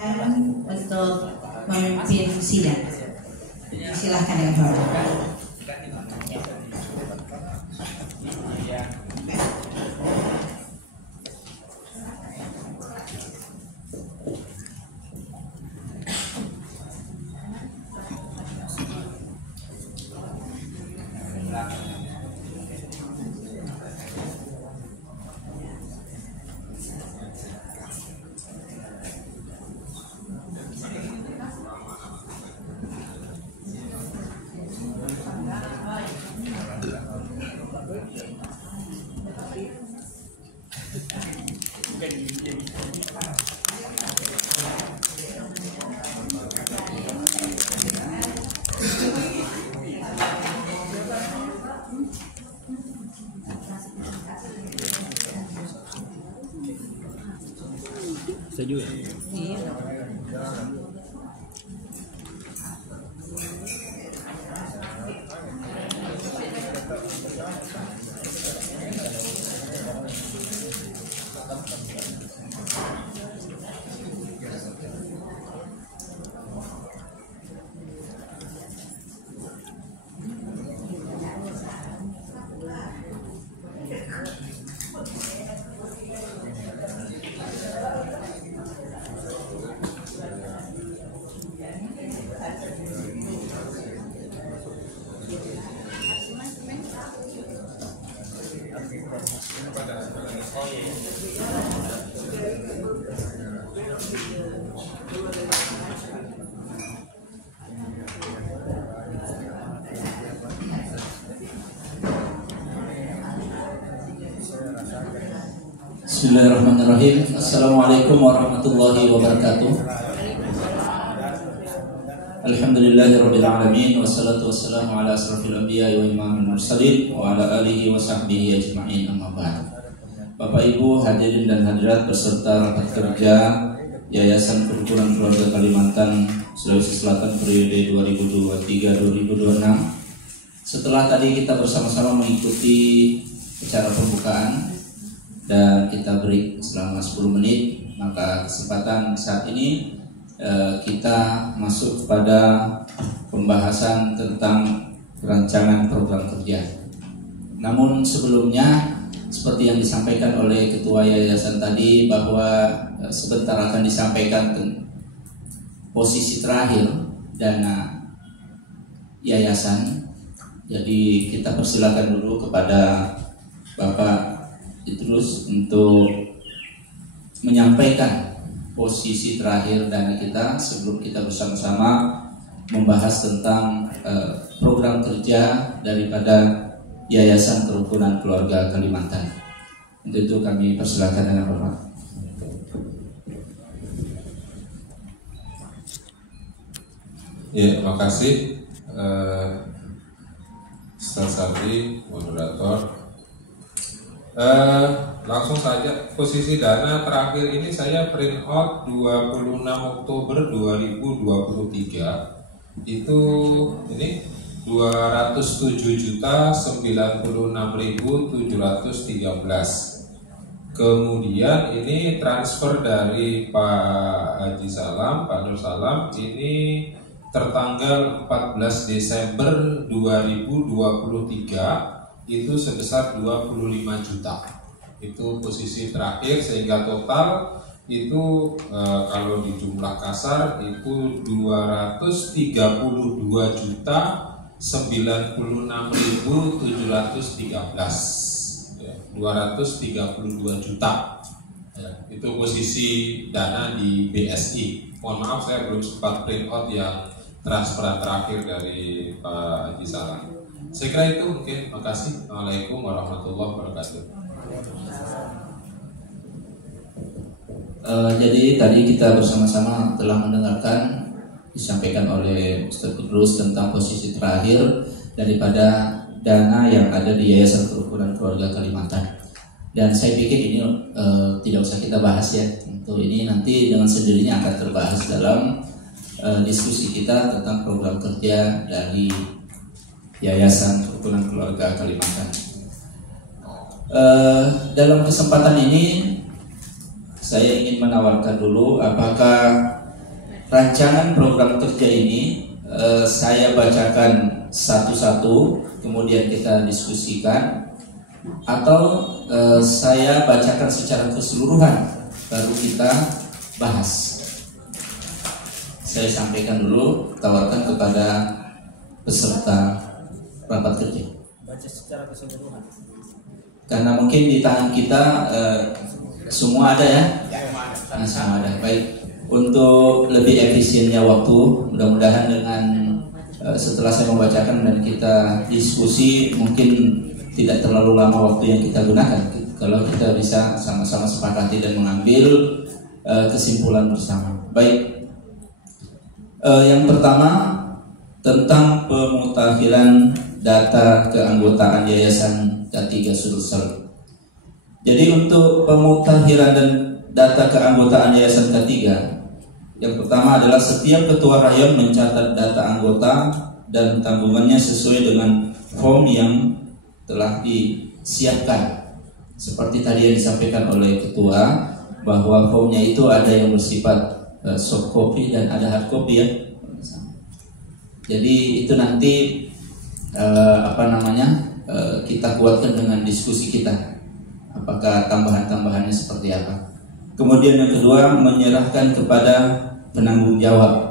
untuk memimpin sidang. Silahkan dengan hormat. Setuju ya? Iya. Bismillahirrahmanirrahim. Assalamualaikum warahmatullahi wabarakatuh. Alhamdulillahirabbil alamin wassalatu wassalamu ala asrofil anbiya'i wa imamil mursalin wa ala alihi wa sahbihi ajma'in, amma ba'd. Bapak Ibu hadirin dan hadirat beserta rapat kerja Yayasan Kerukunan Keluarga Kalimantan Sulawesi Selatan periode 2023-2026. Setelah tadi kita bersama-sama mengikuti acara pembukaan dan kita break selama 10 menit, maka kesempatan saat ini kita masuk kepada pembahasan tentang rancangan program kerja. Namun sebelumnya, seperti yang disampaikan oleh Ketua Yayasan tadi, bahwa sebentar akan disampaikan posisi terakhir dana yayasan. Jadi kita persilakan dulu kepada Bapak Idrus untuk menyampaikan posisi terakhir dana kita sebelum kita bersama-sama membahas tentang program kerja daripada Yayasan Kerukunan Keluarga Kalimantan. Untuk itu kami persilakan dengan hormat. Ya, terima kasih Ustaz Sabri, moderator. Langsung saja, posisi dana terakhir ini saya print out 26 Oktober 2023. Itu ini 207.096.713. Kemudian ini transfer dari Pak Haji Salam, Pak Nur Salam, ini tertanggal 14 Desember 2023 itu sebesar 25 juta. Itu posisi terakhir, sehingga total itu kalau di jumlah kasar itu 232.096.713, ya, 232 juta. Ya, itu posisi dana di BSI. Mohon maaf saya belum sempat print out yang transferan terakhir dari Pak Haji Salam. Saya kira itu mungkin. Terima kasih. Assalamualaikum warahmatullahi wabarakatuh. Jadi tadi kita bersama-sama telah mendengarkan disampaikan oleh Ustaz Idrus tentang posisi terakhir daripada dana yang ada di Yayasan Kerukunan Keluarga Kalimantan. Dan saya pikir ini tidak usah kita bahas ya. Untuk ini nanti dengan sendirinya akan terbahas dalam diskusi kita tentang program kerja dari Yayasan Kerukunan Keluarga Kalimantan. Dalam kesempatan ini saya ingin menawarkan dulu apakah rancangan program kerja ini saya bacakan satu-satu, kemudian kita diskusikan, atau saya bacakan secara keseluruhan baru kita bahas. Saya sampaikan dulu, tawarkan kepada peserta rapat kerja. Baca secara keseluruhan. Karena mungkin di tangan kita semua ada ya? Nah, semua ada. Baik. Untuk lebih efisiennya waktu, mudah-mudahan dengan setelah saya membacakan dan kita diskusi, mungkin tidak terlalu lama waktu yang kita gunakan. Kalau kita bisa sama-sama sepakati dan mengambil kesimpulan bersama. Baik. Yang pertama tentang pemutahiran data keanggotaan Yayasan K3 Sulsel. Jadi untuk pemutahiran dan data keanggotaan Yayasan K3, yang pertama adalah setiap ketua rayon mencatat data anggota dan tanggungannya sesuai dengan form yang telah disiapkan. Seperti tadi yang disampaikan oleh ketua, bahwa formnya itu ada yang bersifat soft copy dan ada hard copy ya. Jadi itu nanti kita kuatkan dengan diskusi kita. Apakah tambahan-tambahannya seperti apa? Kemudian yang kedua, menyerahkan kepada penanggung jawab.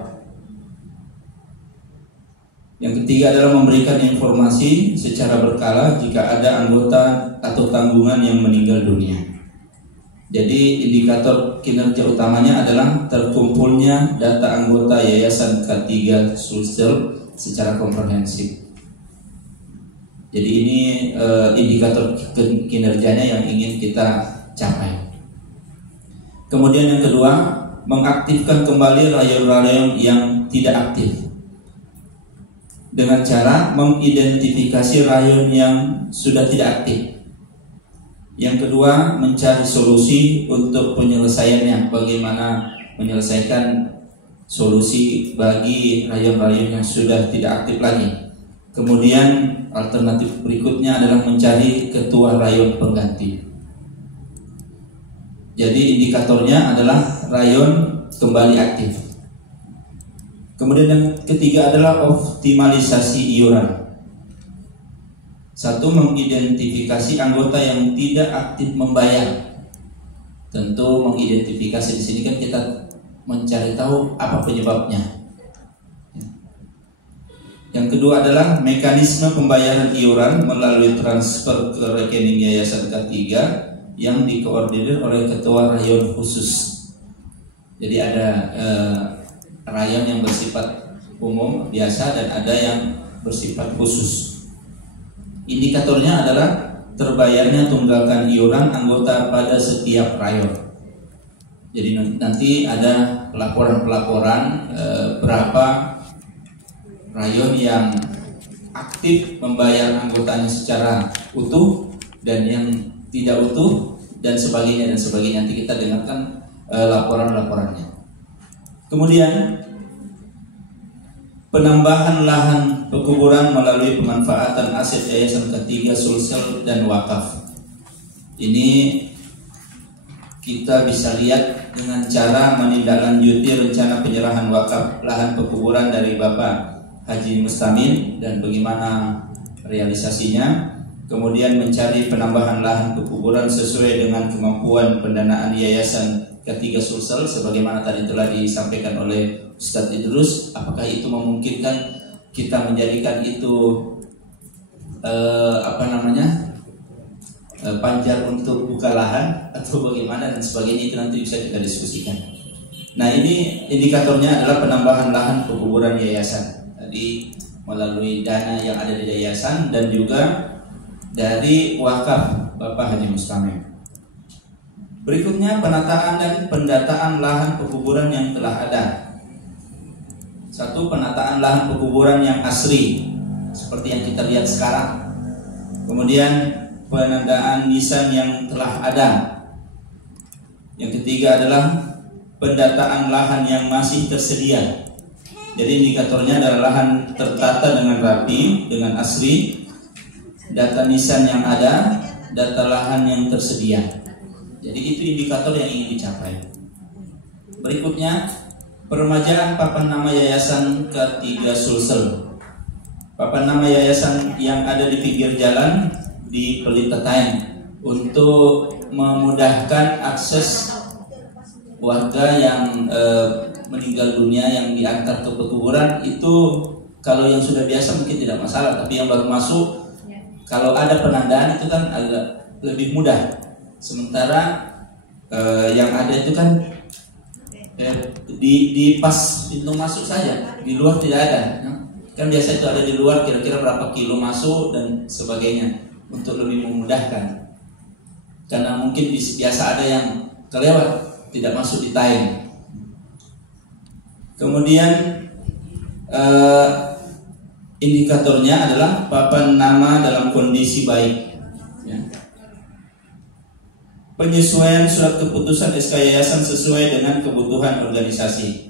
Yang ketiga adalah memberikan informasi secara berkala jika ada anggota atau tanggungan yang meninggal dunia. Jadi indikator kinerja utamanya adalah terkumpulnya data anggota Yayasan K3 Sulsel secara komprehensif. Jadi ini indikator kinerjanya yang ingin kita capai. Kemudian yang kedua, mengaktifkan kembali rayon-rayon yang tidak aktif dengan cara mengidentifikasi rayon yang sudah tidak aktif. Yang kedua, mencari solusi untuk penyelesaiannya, bagaimana menyelesaikan solusi bagi rayon-rayon yang sudah tidak aktif lagi. Kemudian alternatif berikutnya adalah mencari ketua rayon pengganti. Jadi indikatornya adalah rayon kembali aktif. Kemudian yang ketiga adalah optimalisasi iuran. Satu, mengidentifikasi anggota yang tidak aktif membayar. Tentu mengidentifikasi di sini kan kita mencari tahu apa penyebabnya. Yang kedua adalah mekanisme pembayaran iuran melalui transfer ke rekening Yayasan K3 yang dikoordinir oleh ketua rayon khusus. Jadi ada rayon yang bersifat umum biasa dan ada yang bersifat khusus. Indikatornya adalah terbayarnya tunggakan iuran anggota pada setiap rayon. Jadi nanti ada pelaporan-pelaporan berapa rayon yang aktif membayar anggotanya secara utuh dan yang tidak utuh dan sebagainya. Nanti kita dengarkan laporan-laporannya. Kemudian penambahan lahan pekuburan melalui pemanfaatan aset Yayasan K3 Sulsel dan wakaf. Ini kita bisa lihat dengan cara menindaklanjuti rencana penyerahan wakaf lahan pekuburan dari Bapak Haji Mustamin dan bagaimana realisasinya. Kemudian mencari penambahan lahan pekuburan sesuai dengan kemampuan pendanaan Yayasan K3 Sulsel sebagaimana tadi telah disampaikan oleh Ustadz Idrus. Apakah itu memungkinkan kita menjadikan itu panjar untuk buka lahan atau bagaimana dan sebagainya, itu nanti bisa kita diskusikan. Nah, ini indikatornya adalah penambahan lahan pekuburan yayasan tadi melalui dana yang ada di yayasan dan juga dari wakaf Bapak Haji Mustamin. Berikutnya penataan dan pendataan lahan pekuburan yang telah ada. Satu, penataan lahan pekuburan yang asri seperti yang kita lihat sekarang. Kemudian penandaan nisan yang telah ada. Yang ketiga adalah pendataan lahan yang masih tersedia. Jadi indikatornya adalah lahan tertata dengan rapi, dengan asri, data nisan yang ada, data lahan yang tersedia. Jadi itu indikator yang ingin dicapai. Berikutnya Peremajaan papan nama yayasan K3 Sulsel. Papan nama yayasan yang ada di pinggir jalan di Pelita Taeng untuk memudahkan akses warga yang meninggal dunia yang diangkat ke kuburan. Itu kalau yang sudah biasa mungkin tidak masalah, tapi yang baru masuk kalau ada penandaan itu kan agak lebih mudah. Sementara yang ada itu kan di pas pintu masuk saja, di luar tidak ada. Kan biasa itu ada di luar kira-kira berapa kilo masuk dan sebagainya untuk lebih memudahkan. Karena mungkin biasa ada yang kelewat tidak masuk di Taeng. Kemudian indikatornya adalah papan nama dalam kondisi baik. Ya. Penyesuaian surat keputusan SK yayasan sesuai dengan kebutuhan organisasi.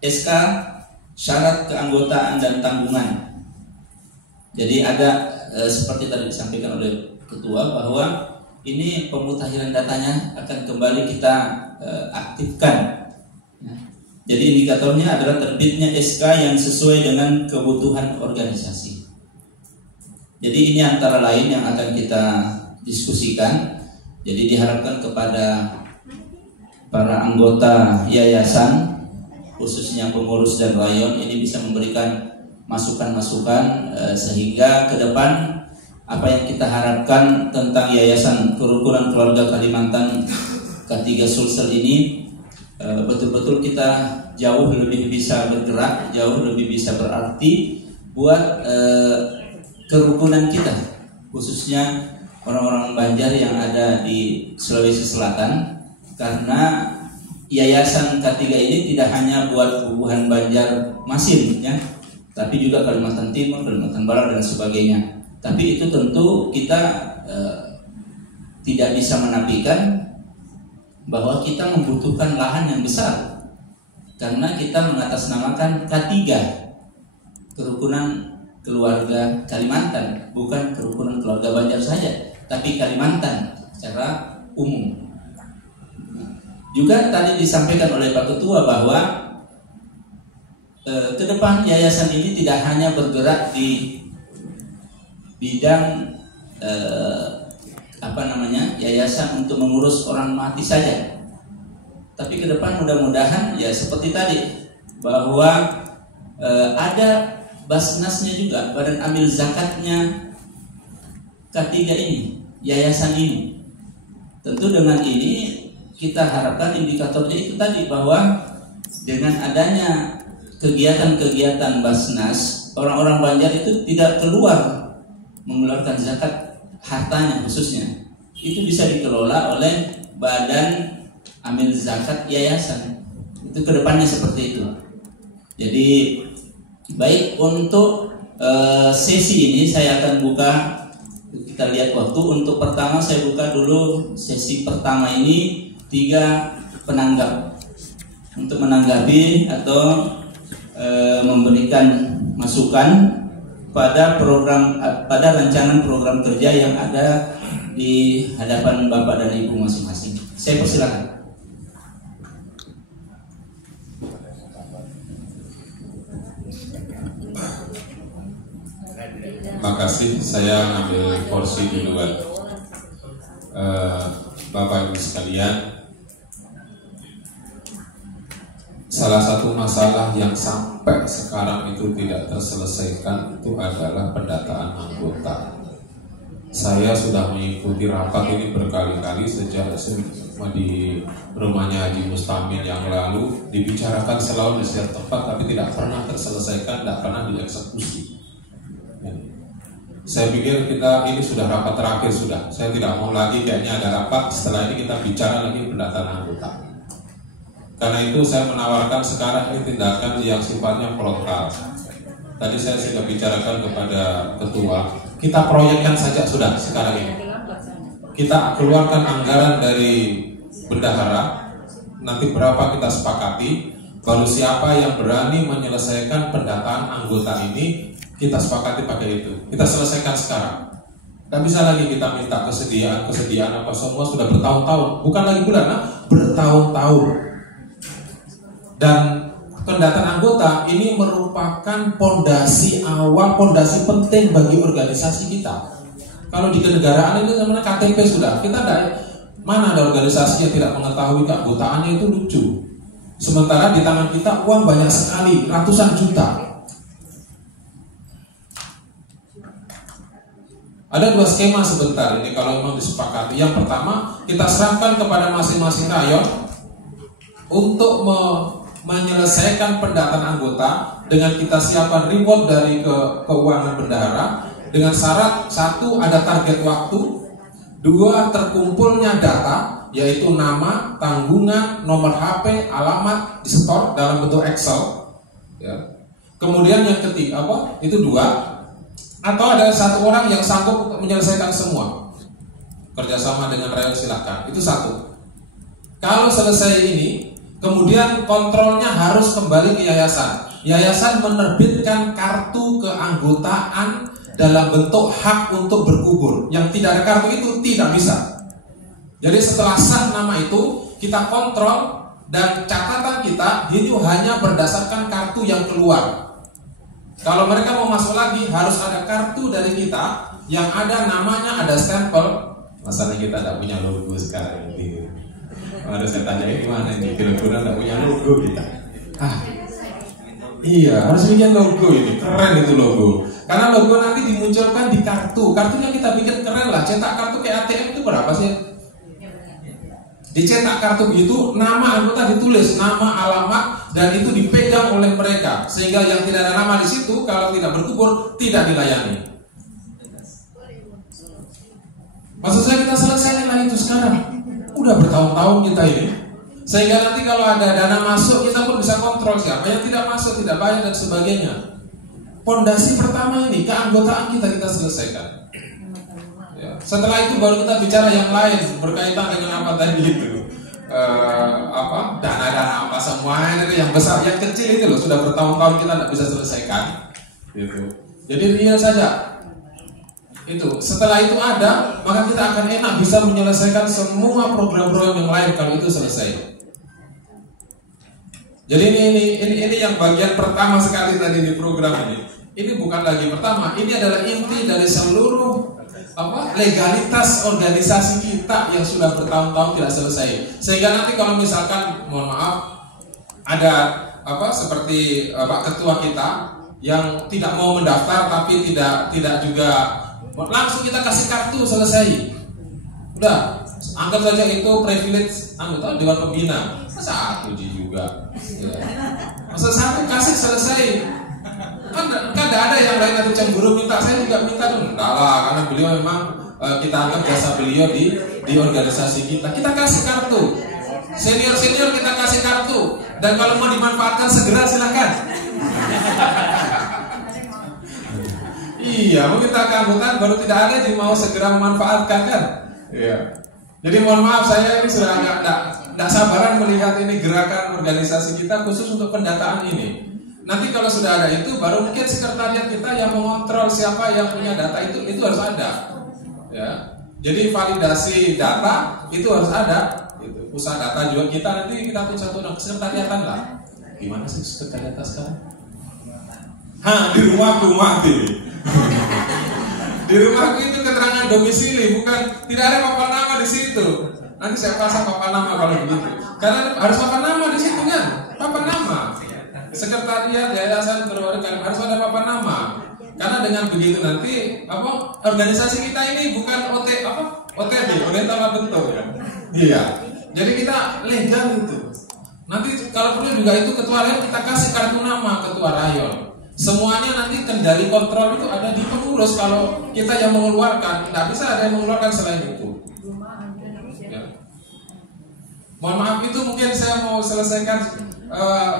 SK syarat keanggotaan dan tanggungan. Jadi ada seperti tadi disampaikan oleh ketua bahwa ini pemutahiran datanya akan kembali kita aktifkan. Ya. Jadi indikatornya adalah terbitnya SK yang sesuai dengan kebutuhan organisasi. Jadi ini antara lain yang akan kita diskusikan. Jadi diharapkan kepada para anggota yayasan, khususnya pengurus dan rayon, ini bisa memberikan masukan-masukan sehingga ke depan apa yang kita harapkan tentang Yayasan Kerukunan Keluarga Kalimantan K3 Sulsel ini betul-betul kita jauh lebih bisa bergerak, jauh lebih bisa berarti buat kerukunan kita, khususnya orang-orang Banjar yang ada di Sulawesi Selatan. Karena Yayasan K3 ini tidak hanya buat hubungan Banjar Masin ya, tapi juga Kalimantan Timur, Kalimantan Barat dan sebagainya. Tapi itu tentu kita tidak bisa menafikan bahwa kita membutuhkan lahan yang besar, karena kita mengatasnamakan K3, Kerukunan Keluarga Kalimantan, bukan Kerukunan Keluarga Banjar saja, tapi Kalimantan secara umum. Juga tadi disampaikan oleh Pak Ketua bahwa ke depan yayasan ini tidak hanya bergerak di bidang yayasan untuk mengurus orang mati saja, tapi ke depan mudah-mudahan ya seperti tadi bahwa ada Basnasnya juga, badan amil zakatnya K3 ini, yayasan ini. Tentu dengan ini kita harapkan indikatornya itu tadi bahwa dengan adanya kegiatan-kegiatan Basnas, orang-orang Banjar itu tidak keluar mengeluarkan zakat hartanya khususnya. Itu bisa dikelola oleh badan amil zakat yayasan. Itu kedepannya seperti itu. Jadi baik untuk sesi ini saya akan buka, kita lihat waktu. Untuk pertama saya buka dulu sesi pertama ini 3 penanggap untuk menanggapi atau memberikan masukan pada rancangan program kerja yang ada di hadapan Bapak dan Ibu masing-masing. Saya persilakan. Makasih, saya ngambil porsi duluan. Bapak Ibu sekalian, salah satu masalah yang sampai sekarang itu tidak terselesaikan itu adalah pendataan anggota. Saya sudah mengikuti rapat ini berkali-kali sejak di rumahnya Haji Mustamin yang lalu, dibicarakan selalu di setiap tempat, tapi tidak pernah terselesaikan, tidak pernah dieksekusi. Saya pikir kita ini sudah rapat terakhir sudah. Saya tidak mau lagi kayaknya ada rapat setelah ini kita bicara lagi pendataan anggota. Karena itu saya menawarkan sekarang ini tindakan yang sifatnya frontal. Tadi saya sudah bicarakan kepada ketua, kita proyekkan saja sudah sekarang ini. Kita keluarkan anggaran dari bendahara, nanti berapa kita sepakati, baru siapa yang berani menyelesaikan pendataan anggota ini, kita sepakati pakai itu. Kita selesaikan sekarang. Gak bisa lagi kita minta kesediaan apa semua sudah bertahun-tahun. Bukan lagi bulan, bertahun-tahun. Dan pendataan anggota ini merupakan pondasi awal, pondasi penting bagi organisasi kita. Kalau di kenegaraan itu namanya KTP sudah. Kita mana ada organisasi yang tidak mengetahui keanggotaannya itu lucu. Sementara di tangan kita uang banyak sekali, ratusan juta. Ada 2 skema sebentar ini kalau memang disepakati. Yang pertama, kita serahkan kepada masing-masing rayon untuk menyelesaikan pendataan anggota dengan kita siapkan reward dari keuangan bendahara dengan syarat 1 ada target waktu, 2 terkumpulnya data yaitu nama, tanggungan, nomor HP, alamat disetor dalam bentuk Excel. Ya. Kemudian yang ketiga itu 2 atau ada 1 orang yang sanggup untuk menyelesaikan semua. Kerjasama dengan rayon silakan. Itu 1. Kalau selesai ini, kemudian kontrolnya harus kembali ke yayasan. Yayasan menerbitkan kartu keanggotaan dalam bentuk hak untuk berkubur. Yang tidak ada kartu itu tidak bisa. Jadi setelah sah nama itu, kita kontrol dan catatan kita ini hanya berdasarkan kartu yang keluar. Kalau mereka mau masuk lagi harus ada kartu dari kita yang ada namanya, ada stempel. Masalahnya kita tidak punya logo sekarang ini. Ada saya tanya gimana ini kira-kira tidak punya logo kita. Iya harus bikin logo ini, keren itu logo. Karena logo nanti dimunculkan di kartu. Kartunya kita bikin keren lah. Cetak kartu kayak ATM itu berapa sih? Dicetak kartu itu nama anggota ditulis, nama, alamat, dan itu dipegang oleh mereka. Sehingga yang tidak ada nama di situ kalau tidak berkubur tidak dilayani. Maksud saya kita selesaikan itu sekarang. Udah bertahun-tahun kita ini. Sehingga nanti kalau ada dana masuk kita pun bisa kontrol siapa yang tidak masuk, tidak bayar dan sebagainya. Pondasi pertama ini keanggotaan kita selesaikan. Ya. Setelah itu baru kita bicara yang lain berkaitan dengan apa tadi itu, dana-dana apa semuanya itu yang besar, yang kecil itu loh sudah bertahun-tahun kita tidak bisa selesaikan. Gitu. Jadi lihat saja. Itu setelah itu ada, maka kita akan enak bisa menyelesaikan semua program-program yang lain kalau itu selesai. Jadi ini yang bagian pertama sekali tadi di program ini. Ini bukan lagi pertama, ini adalah inti dari seluruh legalitas organisasi kita yang sudah bertahun-tahun tidak selesai. Sehingga nanti kalau misalkan mohon maaf ada seperti Pak Ketua kita yang tidak mau mendaftar tapi tidak juga langsung kita kasih kartu selesai. Udah, anggap saja itu privilege anggota Dewan Pembina. Masa 1 juga. Ya. Masa 1 kasih selesai. Kan tidak ada yang lain atau cemburu minta, saya juga minta dong. Enggak lah, karena beliau memang kita anggap jasa beliau di organisasi kita. Kita kasih kartu. Senior kita kasih kartu. Dan kalau mau dimanfaatkan segera silakan. Iya, mau kita keanggotaan baru tidak ada jadi mau segera memanfaatkan kan? Iya. Jadi mohon maaf saya ini sudah agak tidak sabaran melihat ini gerakan organisasi kita khusus untuk pendataan ini. Nanti kalau sudah ada itu baru mungkin sekretariat kita yang mengontrol siapa yang punya data itu harus ada. Ya. Jadi validasi data itu harus ada. Itu pusat data juga kita nanti kita tuh satu sekretariatan lah. Gimana sih sekretariat sekarang? Di rumahku mati. Di rumahku itu keterangan domisili, bukan tidak ada papan nama di situ. Nanti saya pasang papan nama kalau begitu. Karena harus papan nama di situ kan, papan nama. Sekretariat yayasan berwarga harus ada papan nama. Karena dengan begitu nanti organisasi kita ini bukan OTB, oleh tanpa bentuk kan. Iya. Jadi kita legal itu. Nanti kalau perlu juga itu ketua rayon kita kasih kartu nama ketua rayon. Semuanya nanti kendali kontrol itu ada di pengurus. Kalau kita yang mengeluarkan, tidak bisa ada yang mengeluarkan selain itu. Ya. Mohon maaf itu mungkin saya mau selesaikan.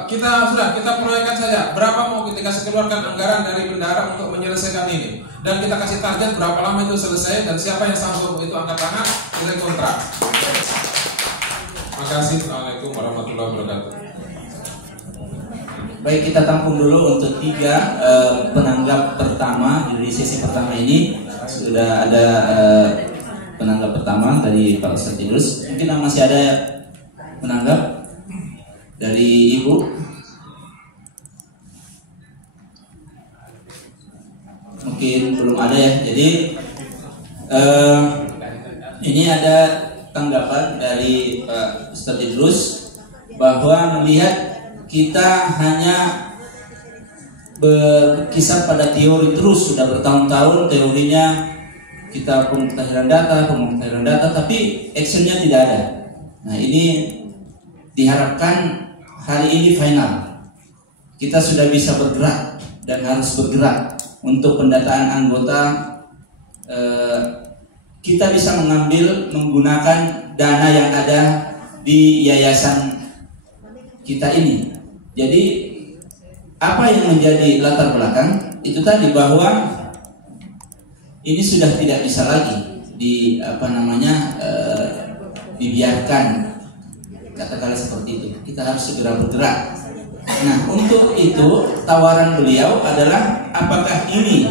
Kita proyekkan saja berapa mau kita kasih keluarkan anggaran dari bendahara untuk menyelesaikan ini, dan kita kasih target berapa lama itu selesai dan siapa yang sanggup itu angkat tangan kita kontrak. Terima kasih. Assalamualaikum warahmatullahi wabarakatuh. Baik, kita tampung dulu untuk 3 penanggap pertama di sesi pertama ini. Sudah ada penanggap pertama dari Pak Ustadz Idrus. Mungkin masih ada penanggap. Dari Ibu? Mungkin belum ada ya. Jadi ini ada tanggapan dari Pak Ustadz Idrus bahwa melihat kita hanya berkisar pada teori terus, sudah bertahun-tahun teorinya kita pemutahiran data, tapi actionnya tidak ada. Nah, ini diharapkan hari ini final kita sudah bisa bergerak dan harus bergerak untuk pendataan anggota. Kita bisa mengambil menggunakan dana yang ada di yayasan kita ini. Jadi apa yang menjadi latar belakang itu tadi, bahwa ini sudah tidak bisa lagi dibiarkan, katakanlah seperti itu. Kita harus segera bergerak. Nah, untuk itu tawaran beliau adalah apakah ini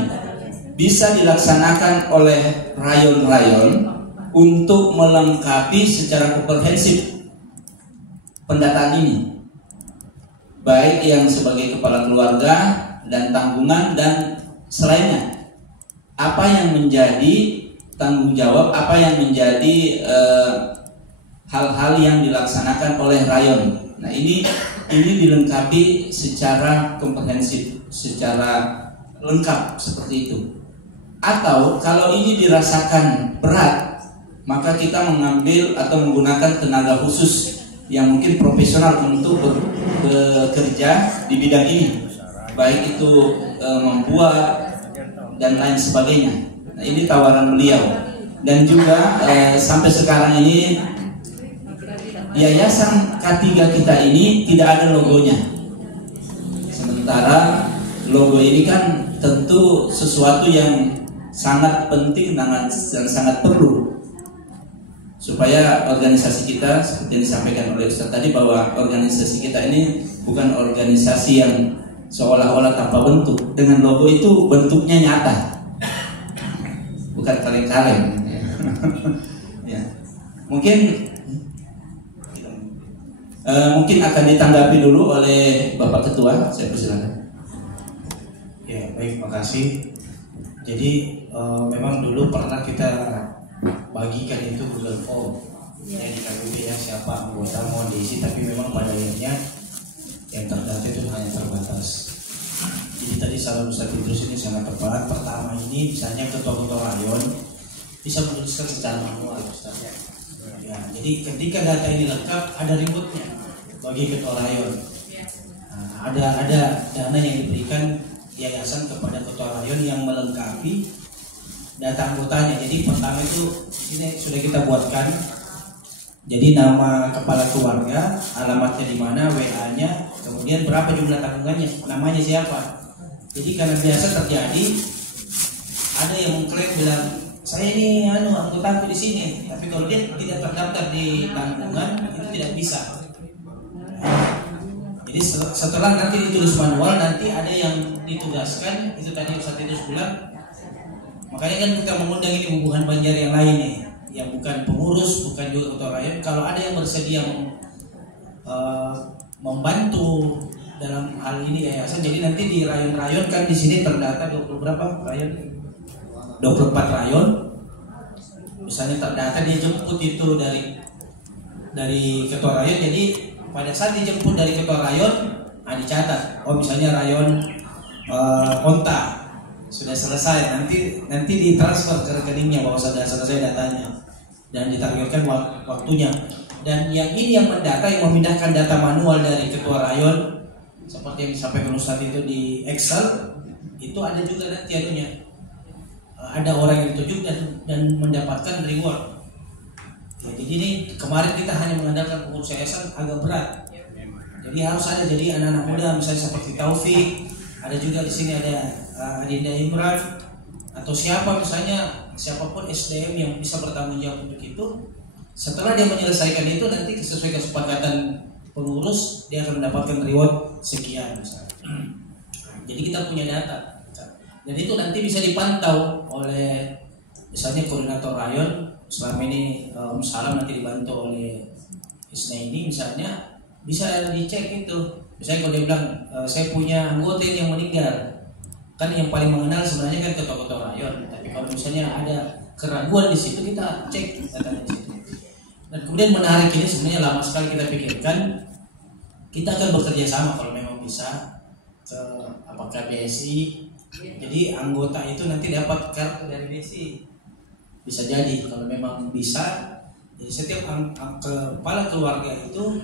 bisa dilaksanakan oleh rayon-rayon untuk melengkapi secara komprehensif pendataan ini, baik yang sebagai kepala keluarga dan tanggungan dan selainnya. Apa yang menjadi tanggung jawab, apa yang menjadi hal-hal yang dilaksanakan oleh rayon. Nah, ini dilengkapi secara komprehensif, secara lengkap seperti itu. Atau kalau ini dirasakan berat, maka kita mengambil atau menggunakan tenaga khusus yang mungkin profesional untuk bekerja di bidang ini, baik itu membuat dan lain sebagainya. Nah, ini tawaran beliau. Dan juga sampai sekarang ini yayasan K3 kita ini tidak ada logonya. Sementara logo ini kan tentu sesuatu yang sangat penting dan sangat perlu, supaya organisasi kita, seperti yang disampaikan oleh Ustaz tadi, bahwa organisasi kita ini bukan organisasi yang seolah-olah tanpa bentuk. Dengan logo itu bentuknya nyata, bukan kaleng-kaleng. Ya. Mungkin akan ditanggapi dulu oleh Bapak Ketua. Saya persilakan. Ya, baik, makasih. Jadi memang dulu pernah kita bagikan itu Google Form yang di KBB ya, siapa anggota mau diisi, tapi memang pada akhirnya yang terdata itu hanya terbatas. Jadi tadi saran Ustaz Idrus ini sangat tepat. Pertama ini misalnya ketua-ketua rayon bisa menuliskan secara manual, Ustaz. Ya, jadi ketika data ini lengkap, ada ributnya bagi ketua rayon. Nah, ada dana yang diberikan yayasan kepada ketua rayon yang melengkapi data anggotanya. Jadi pertama itu ini sudah kita buatkan. Jadi nama kepala keluarga, alamatnya di mana, WA-nya, kemudian berapa jumlah tanggungannya, namanya siapa. Jadi karena biasa terjadi ada yang mengklaim bilang saya ini anggota di sini, tapi kalau dia tidak terdaftar di tanggungan itu tidak bisa. Jadi setelah nanti ditulis manual, nanti ada yang ditugaskan, itu tadi Ustaz Idrus bilang. Makanya kan kita mengundang ini Bubuhan Banjar yang lain nih, yang bukan pengurus, bukan juga ketua rayon. Kalau ada yang bersedia membantu dalam hal ini yayasan, jadi nanti di rayon-rayon kan di sini terdata 20 berapa rayon? 24 rayon. Misalnya terdata dia jemput itu dari ketua rayon. Jadi pada saat dijemput dari ketua rayon, dicatat. Oh misalnya rayon Onta sudah selesai, nanti ditransfer ke rekeningnya bahwa sudah selesai datanya dan ditargetkan waktunya. Dan yang ini yang mendata, yang memindahkan data manual dari ketua rayon seperti yang disampaikan Ustaz itu di Excel, itu ada juga nanti anunya. Ada orang yang ditunjuk dan mendapatkan reward. Ya, jadi ini kemarin kita hanya mengandalkan pengurus yayasan agak berat. Jadi harus ada jadi anak-anak muda misalnya seperti Taufik, ada juga di sini ada Adinda Imran atau siapa misalnya, siapapun SDM yang bisa bertanggung jawab untuk itu. Setelah dia menyelesaikan itu, nanti sesuai kesepakatan pengurus dia akan mendapatkan reward sekian misalnya. Jadi kita punya data dan itu nanti bisa dipantau oleh misalnya koordinator rayon. Selama ini Salam nanti dibantu oleh Isna ini misalnya, bisa dicek itu. Misalnya kalau dia bilang saya punya anggota yang meninggal, kan yang paling mengenal sebenarnya kan ketua-ketua rayon. Tapi kalau misalnya ada keraguan di situ, kita cek datanya di situ. Dan kemudian menarik ini sebenarnya lama sekali kita pikirkan. Kita akan bekerja sama kalau memang bisa ke apakah BSI. Jadi anggota itu nanti dapat kartu dari BSI. Bisa jadi kalau memang bisa. Jadi setiap kepala keluarga itu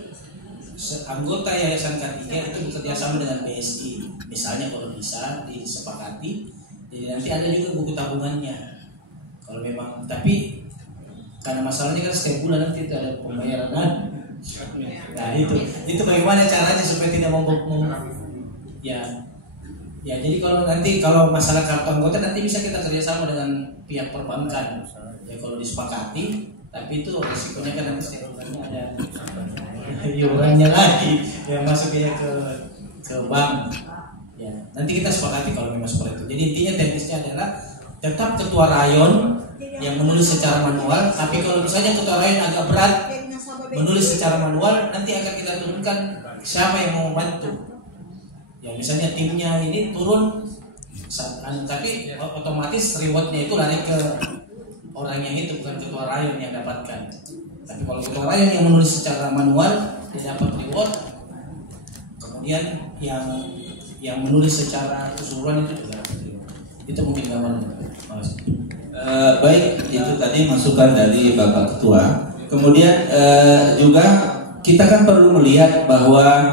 anggota Yayasan K3 itu bekerja sama dengan BSI. Misalnya kalau bisa disepakati, jadi nanti ada juga buku tabungannya. Kalau memang, tapi karena masalahnya kan setiap bulan nanti ada pembayaran. Nah itu bagaimana caranya supaya tidak ya jadi kalau masalah kartu anggota nanti bisa kita kerjasama dengan pihak perbankan. Ya kalau disepakati. Tapi itu resikonya kan nanti setiap bulannya ada iurannya lagi yang masuk ya ke bank. Ya, nanti kita sepakati kalau memang seperti itu. Jadi intinya teknisnya adalah tetap ketua rayon yang menulis secara manual. Tapi kalau misalnya ketua rayon agak berat menulis secara manual, nanti akan kita turunkan siapa yang mau membantu. Ya misalnya timnya ini turun, tapi otomatis rewardnya itu lari ke orang yang itu, bukan ketua rayon yang dapatkan. Tapi kalau ketua rayon yang menulis secara manual dia dapat reward, kemudian yang menulis secara keseluruhan itu juga dapat reward. Itu mungkin gambaran. Baik, itu tadi masukan dari Bapak Ketua. Kemudian juga kita kan perlu melihat bahwa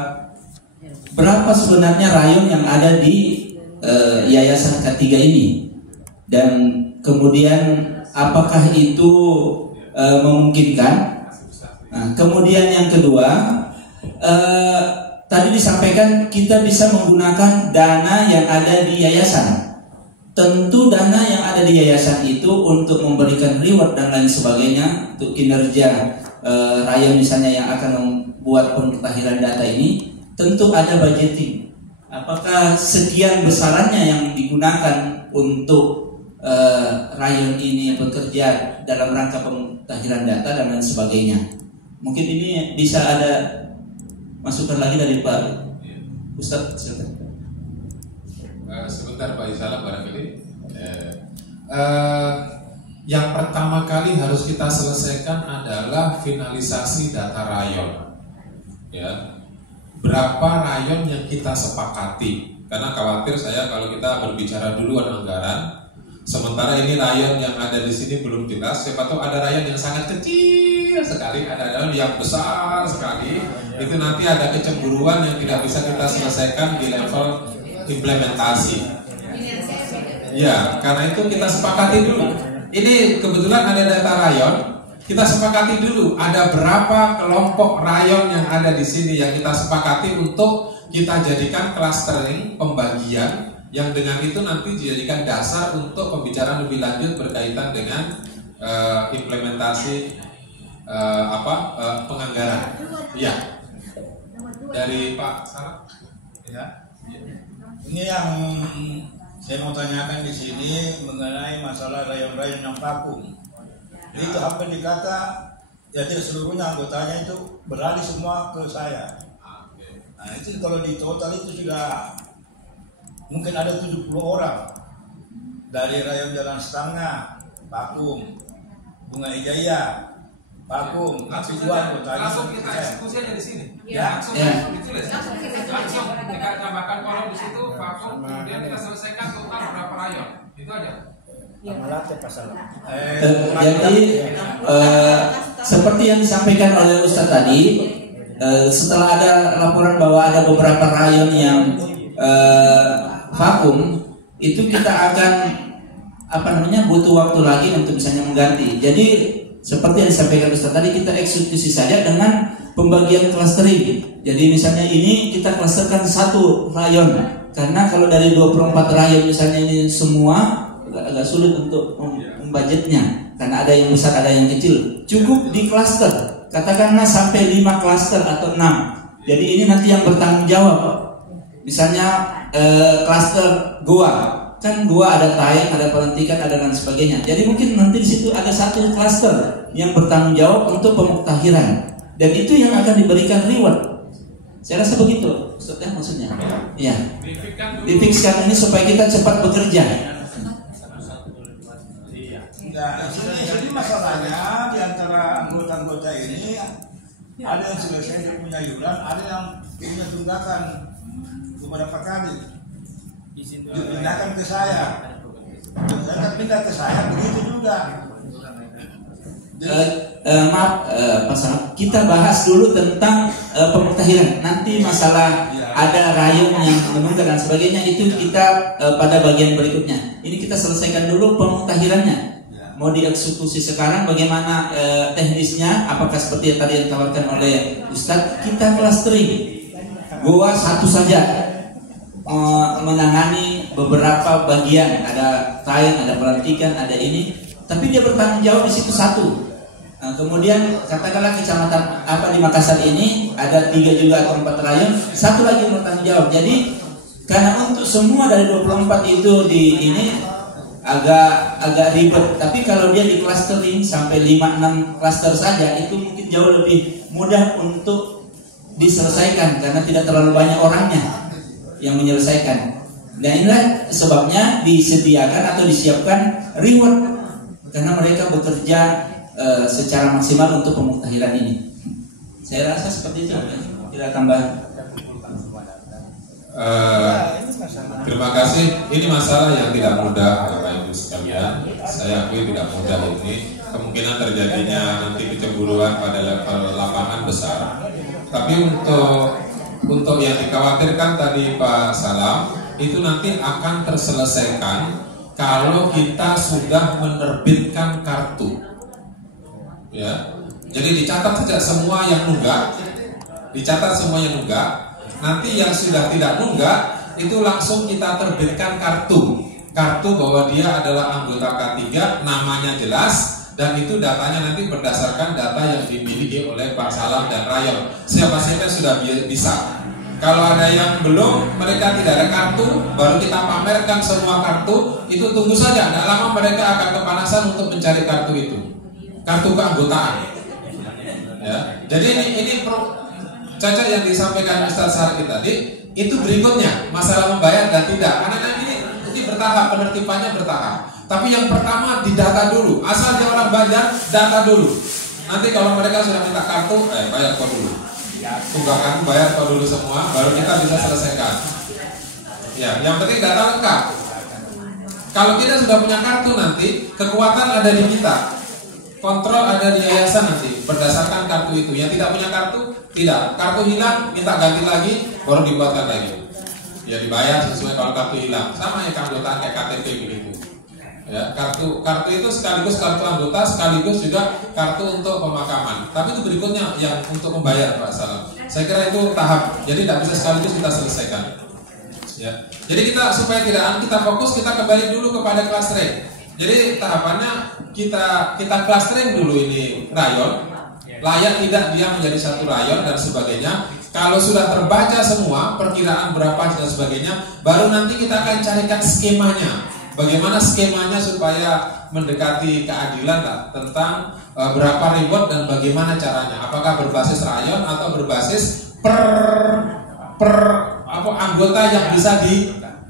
berapa sebenarnya rayon yang ada di Yayasan K3 ini, dan kemudian apakah itu memungkinkan? Nah, kemudian yang kedua, tadi disampaikan kita bisa menggunakan dana yang ada di yayasan. Tentu dana yang ada di yayasan itu untuk memberikan reward dan lain sebagainya untuk kinerja rayon misalnya yang akan membuat pemutahiran data ini, tentu ada budgeting. Apakah sekian besarannya yang digunakan untuk rayon ini bekerja dalam rangka pemutahiran data dan lain sebagainya? Mungkin ini bisa ada masukan lagi dari Pak Ustadz. Silakan. Sebentar Pak Isalam barangkali. Yang pertama kali harus kita selesaikan adalah finalisasi data rayon. Ya, berapa rayon yang kita sepakati? Karena khawatir saya kalau kita berbicara duluan anggaran, sementara ini rayon yang ada di sini belum jelas. Siapa tahu ada rayon yang sangat kecil sekali, ada rayon yang besar sekali. Itu nanti ada kecemburuan yang tidak bisa kita selesaikan di level implementasi. Ya, karena itu kita sepakati dulu. Ini kebetulan ada data rayon. Kita sepakati dulu ada berapa kelompok rayon yang ada di sini yang kita sepakati untuk kita jadikan clustering pembagian, yang dengan itu nanti dijadikan dasar untuk pembicaraan lebih lanjut berkaitan dengan implementasi penganggaran. Iya. Dari Pak Sarah. Ya. Ini yang saya mau tanyakan di sini mengenai masalah rayon-rayon yang vakum. Jadi itu apa dikata ya tidak seluruhnya anggotanya itu beralih semua ke saya. Nah itu kalau di total itu sudah mungkin ada 70 orang dari rayon Jalan Setengah vakum, Bunga Ijaya vakum, tapi dua anggotanya langsung kita eksekusi aja di sini. Ya, Langsung ditulis. Langsung kita tambahkan kolom di situ vakum, kemudian kita selesaikan total berapa rayon. Itu aja. Jadi seperti yang disampaikan oleh Ustadz tadi, setelah ada laporan bahwa ada beberapa rayon yang vakum, itu kita akan butuh waktu lagi untuk misalnya mengganti. Jadi seperti yang disampaikan Ustadz tadi, kita eksekusi saja dengan pembagian clustering. Jadi misalnya ini kita clusterkan satu rayon, karena kalau dari 24 rayon misalnya ini semua agak sulit untuk membudgetnya, karena ada yang besar ada yang kecil. Cukup di cluster, katakanlah sampai 5 cluster atau 6. Jadi ini nanti yang bertanggung jawab. Misalnya cluster goa, kan goa ada tayang, ada pelantikan, ada dan sebagainya. Jadi mungkin nanti di situ ada satu cluster yang bertanggung jawab untuk pemuktahiran, dan itu yang akan diberikan reward. Saya rasa begitu, Ustaz, ya, maksudnya. Ya. Difikskan ini supaya kita cepat bekerja. Nah, jadi masalahnya di antara anggota-anggota ini ada yang selesai punya yuran, ada yang punya tunggakan beberapa kali. Dipindahkan ke saya. Saya kan pindah ke saya, begitu juga. Maaf, Pak Salam, kita bahas dulu tentang pemutahiran. Nanti masalah ada rayon yang menunggak dan sebagainya itu kita pada bagian berikutnya. Ini kita selesaikan dulu pemutahirannya. Mau dieksekusi sekarang bagaimana teknisnya? Apakah seperti yang tadi yang ditawarkan oleh Ustadz? Kita clustering. Gua satu saja menangani beberapa bagian. Ada kain, ada pelantikan, ada ini. Tapi dia bertanggung jawab di situ satu. Nah, kemudian katakanlah kecamatan apa di Makassar ini ada 3 juga atau 4 rayon, satu lagi yang bertanggung jawab. Jadi karena untuk semua dari 24 itu di ini agak ribet. Tapi kalau dia di clustering sampai 5-6 cluster saja itu mungkin jauh lebih mudah untuk diselesaikan karena tidak terlalu banyak orangnya yang menyelesaikan. Dan inilah sebabnya disediakan atau disiapkan reward karena mereka bekerja secara maksimal untuk pemutahiran ini. Saya rasa seperti itu. Tidak tambah. Terima kasih. Ini masalah yang tidak mudah, Bapak Ibu sekalian. Saya akui tidak mudah ini. Kemungkinan terjadinya nanti kecemburuan pada level lapangan besar. Tapi untuk yang dikhawatirkan tadi Pak Salam itu nanti akan terselesaikan kalau kita sudah menerbitkan kartu. Ya, jadi dicatat saja semua yang nunggak, dicatat semua yang nunggak. Nanti yang sudah tidak nunggak itu langsung kita terbitkan kartu bahwa dia adalah anggota K3, namanya jelas, dan itu datanya nanti berdasarkan data yang dimiliki oleh Pak Salam dan rayon. Siapa-siapa sudah bisa. Kalau ada yang belum, mereka tidak ada kartu, baru kita pamerkan semua kartu, itu tunggu saja. Tidak lama mereka akan kepanasan untuk mencari kartu itu. Kartu keanggotaan. Ya. Jadi ini cacat yang disampaikan Ustaz Sarki tadi itu berikutnya masalah membayar dan tidak. Karena ini bertahap, penertibannya bertahap. Tapi yang pertama didata dulu. Asal dia orang bayar, data dulu. Nanti kalau mereka sudah minta kartu, bayar kau dulu. Tunggakan bayar kau dulu semua, baru kita bisa selesaikan. Ya, yang penting data lengkap. Kalau kita sudah punya kartu nanti, kekuatan ada di kita. Kontrol ada di yayasan nanti berdasarkan kartu itu. Yang tidak punya kartu, tidak. Kartu hilang, minta ganti lagi, baru dibuatkan lagi. Ya dibayar sesuai kalau kartu hilang. Sama ya keanggotaan kayak KTP begitu. Ya, kartu itu sekaligus kartu anggota, sekaligus juga kartu untuk pemakaman. Tapi itu berikutnya yang untuk membayar Pak Salam. Saya kira itu tahap. Jadi tidak bisa sekaligus kita selesaikan. Ya. Jadi kita supaya tidak kita fokus, kita kembali dulu kepada clustering. Jadi tahapannya kita clustering dulu ini rayon, layak tidak dia menjadi satu rayon dan sebagainya. Kalau sudah terbaca semua perkiraan berapa dan sebagainya, baru nanti kita akan carikan skemanya. Bagaimana skemanya supaya mendekati keadilan lah, tentang berapa reward dan bagaimana caranya. Apakah berbasis rayon atau berbasis per anggota yang bisa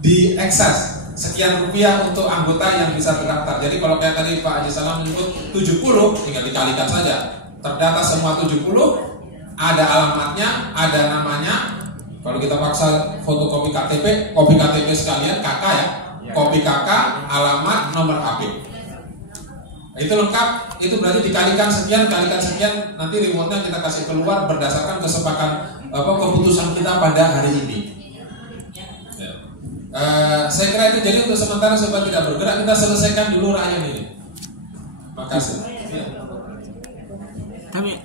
diakses. Sekian rupiah untuk anggota yang bisa terdaftar. Jadi kalau kayak tadi Pak Haji Salam menyebut 70, tinggal dikalikan saja. Terdata semua 70, ada alamatnya, ada namanya. Kalau kita paksa fotokopi KTP, kopi KTP sekalian, KK ya. Kopi KK, alamat, nomor HP. Itu lengkap, itu berarti dikalikan sekian, nanti rewardnya kita kasih keluar berdasarkan kesepakatan keputusan kita pada hari ini. Saya kira itu. Jadi untuk sementara supaya tidak bergerak, kita selesaikan dulu rayon ini. Makasih. Kami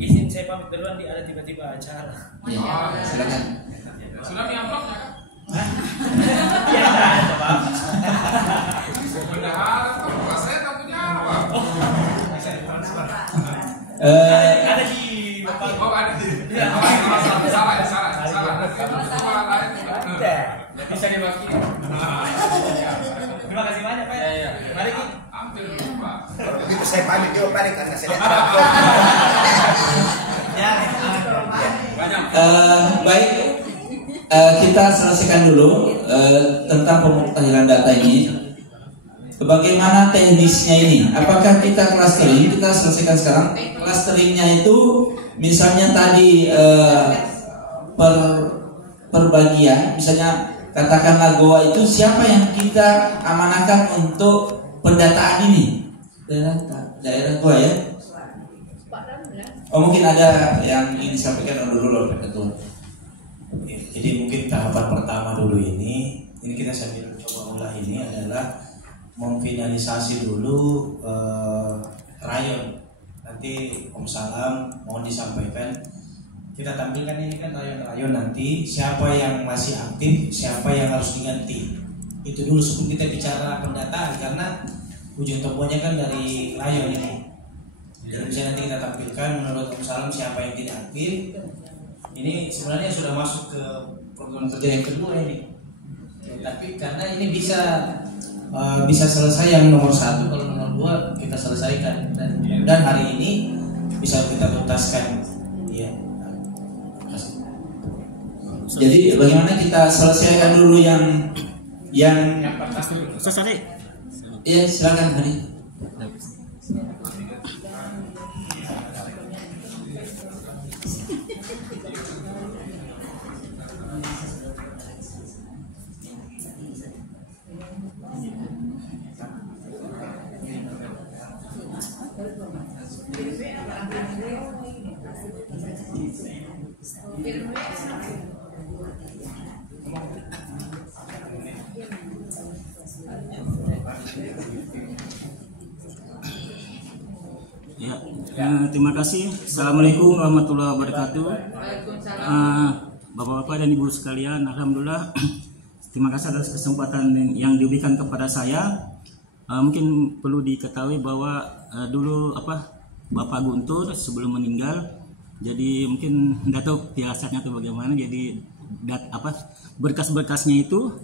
izin saya pamit duluan, ada tiba-tiba acara. Ya, silakan. Sudah di amplopnya kan? Ya, coba. Bendahara tuh, saya tak punya apa. Bisa ditransfer. Ada di Bapak. Oh, ada di. Salah. Bisa dibagi. Terima kasih banyak Pak. Mari kita. Hampir lupa. saya pamit juga Pak karena saya baik, kita selesaikan dulu tentang pemutahiran data ini. Bagaimana teknisnya ini? Apakah kita clustering? Kita selesaikan sekarang. Clusteringnya itu misalnya tadi per bagian, misalnya katakanlah Goa itu siapa yang kita amanahkan untuk pendataan ini? Daerah Goa ya? Oh mungkin ada yang ingin disampaikan dulu Pak Ketua. Jadi mungkin tahapan pertama dulu ini kita sambil coba ulah ini adalah memfinalisasi dulu rayon. Nanti Om Salam mohon disampaikan, kita tampilkan ini kan rayon-rayon nanti siapa yang masih aktif, siapa yang harus diganti. Itu dulu sebelum kita bicara pendataan, karena ujung tombaknya kan dari rayon ini. Jadi bisa nanti kita tampilkan menurut Om Salam siapa yang tidak aktif. Ini sebenarnya sudah masuk ke program kerja yang kedua ini. Tapi karena ini bisa selesai yang nomor 1, kalau nomor 2 kita selesaikan dan hari ini bisa kita tuntaskan. Iya. Jadi bagaimana kita selesaikan dulu yang Selesai. ya silakan Hari. Terima kasih. Assalamualaikum warahmatullahi wabarakatuh. Bapak-bapak dan ibu sekalian, alhamdulillah. Terima kasih atas kesempatan yang diberikan kepada saya. Mungkin perlu diketahui bahwa dulu Bapak Guntur sebelum meninggal, jadi mungkin nggak tahu firasatnya itu bagaimana. Jadi berkas-berkasnya itu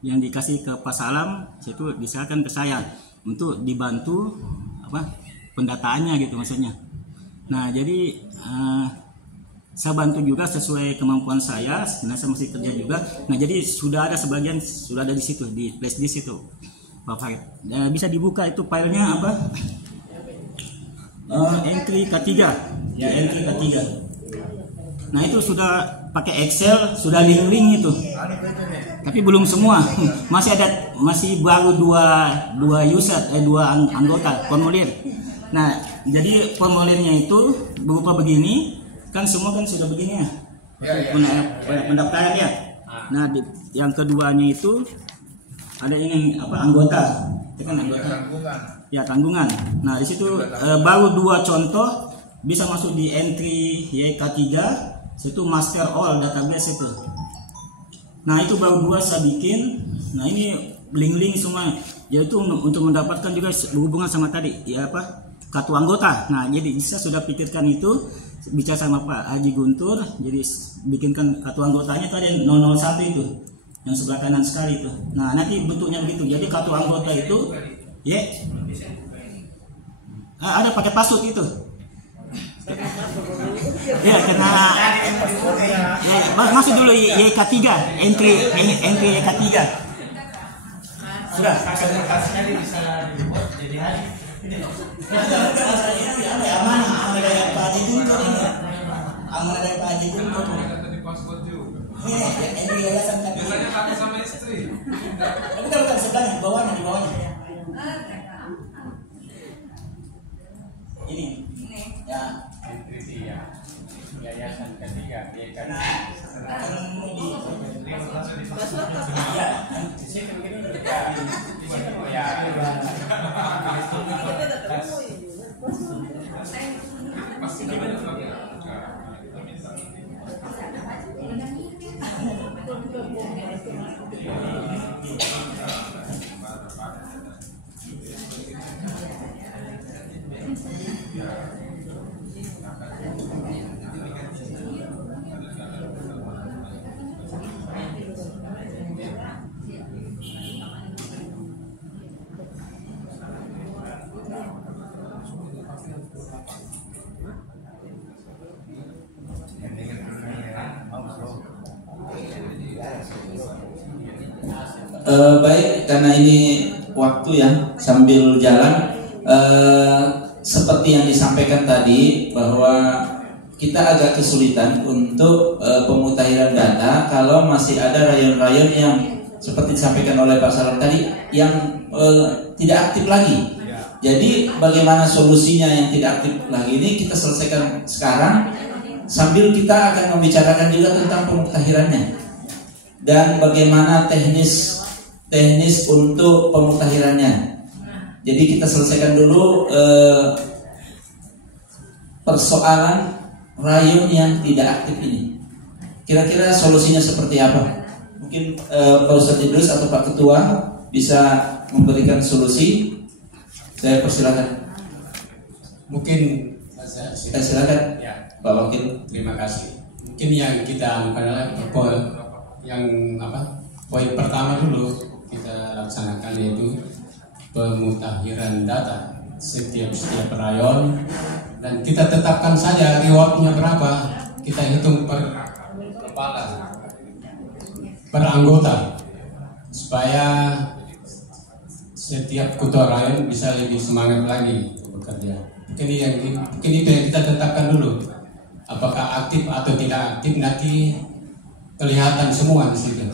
yang dikasih ke Pak Salam itu diserahkan ke saya untuk dibantu pendataannya gitu maksudnya. Nah jadi saya bantu juga sesuai kemampuan saya, karena saya masih kerja juga. Nah jadi sudah ada sebagian sudah ada di situ di flash disk itu, Pak Farid. Bisa dibuka itu filenya entry K3 ya, entry K3. Nah itu sudah pakai Excel, sudah link-link itu. Tapi belum semua, masih baru dua user, dua anggota formulir. Nah, jadi formulirnya itu berupa begini, kan semua kan sudah begini ya, pendaftaran ya. Nah, yang keduanya itu ada ini anggota, itu kan anggota. Ya tanggungan. Nah di situ baru 2 contoh bisa masuk di entry YK3, situ master all database itu. Nah itu baru 2 saya bikin. Nah ini link-link semua, yaitu untuk mendapatkan juga berhubungan sama tadi ya kartu anggota. Nah jadi saya sudah pikirkan itu, bicara sama Pak Haji Guntur, jadi bikinkan kartu anggotanya tadi 001 itu yang sebelah kanan sekali itu. Nah nanti bentuknya begitu, jadi kartu anggota itu ya ada pakai password itu ya, kena ya, masuk dulu YK3 entry YK3 sudah kasihnya bisa dibuat jadi hari ini amanah dari Pak Haji Guntur ini, amanah dari Pak Haji Guntur ini entry yayasan kan biasanya pakai sama istri, bukan sebelahnya, di bawahnya ini ya yayasan ketiga dia kan baik, karena ini waktu ya sambil jalan, seperti yang disampaikan tadi bahwa kita agak kesulitan untuk pemutakhiran data kalau masih ada rayon-rayon yang seperti disampaikan oleh Pak Salam tadi yang tidak aktif lagi. Jadi bagaimana solusinya yang tidak aktif lagi ini kita selesaikan sekarang, sambil kita akan membicarakan juga tentang pemutakhirannya dan bagaimana teknis untuk pemutakhirannya. Jadi kita selesaikan dulu persoalan rayon yang tidak aktif ini. Kira-kira solusinya seperti apa? Mungkin Pak Ustadz Idrus atau Pak Ketua bisa memberikan solusi. Saya persilakan. Mungkin saya silakan. Ya. Pak Wakil. Terima kasih. Mungkin yang kita adalah poin pertama dulu kita laksanakan, yaitu pemutakhiran data setiap rayon, dan kita tetapkan saja rewardnya berapa, kita hitung per kepala, per anggota, supaya setiap ketua rayon bisa lebih semangat lagi bekerja. Mungkin itu yang kita tetapkan dulu. Apakah aktif atau tidak aktif nanti kelihatan semua di situ.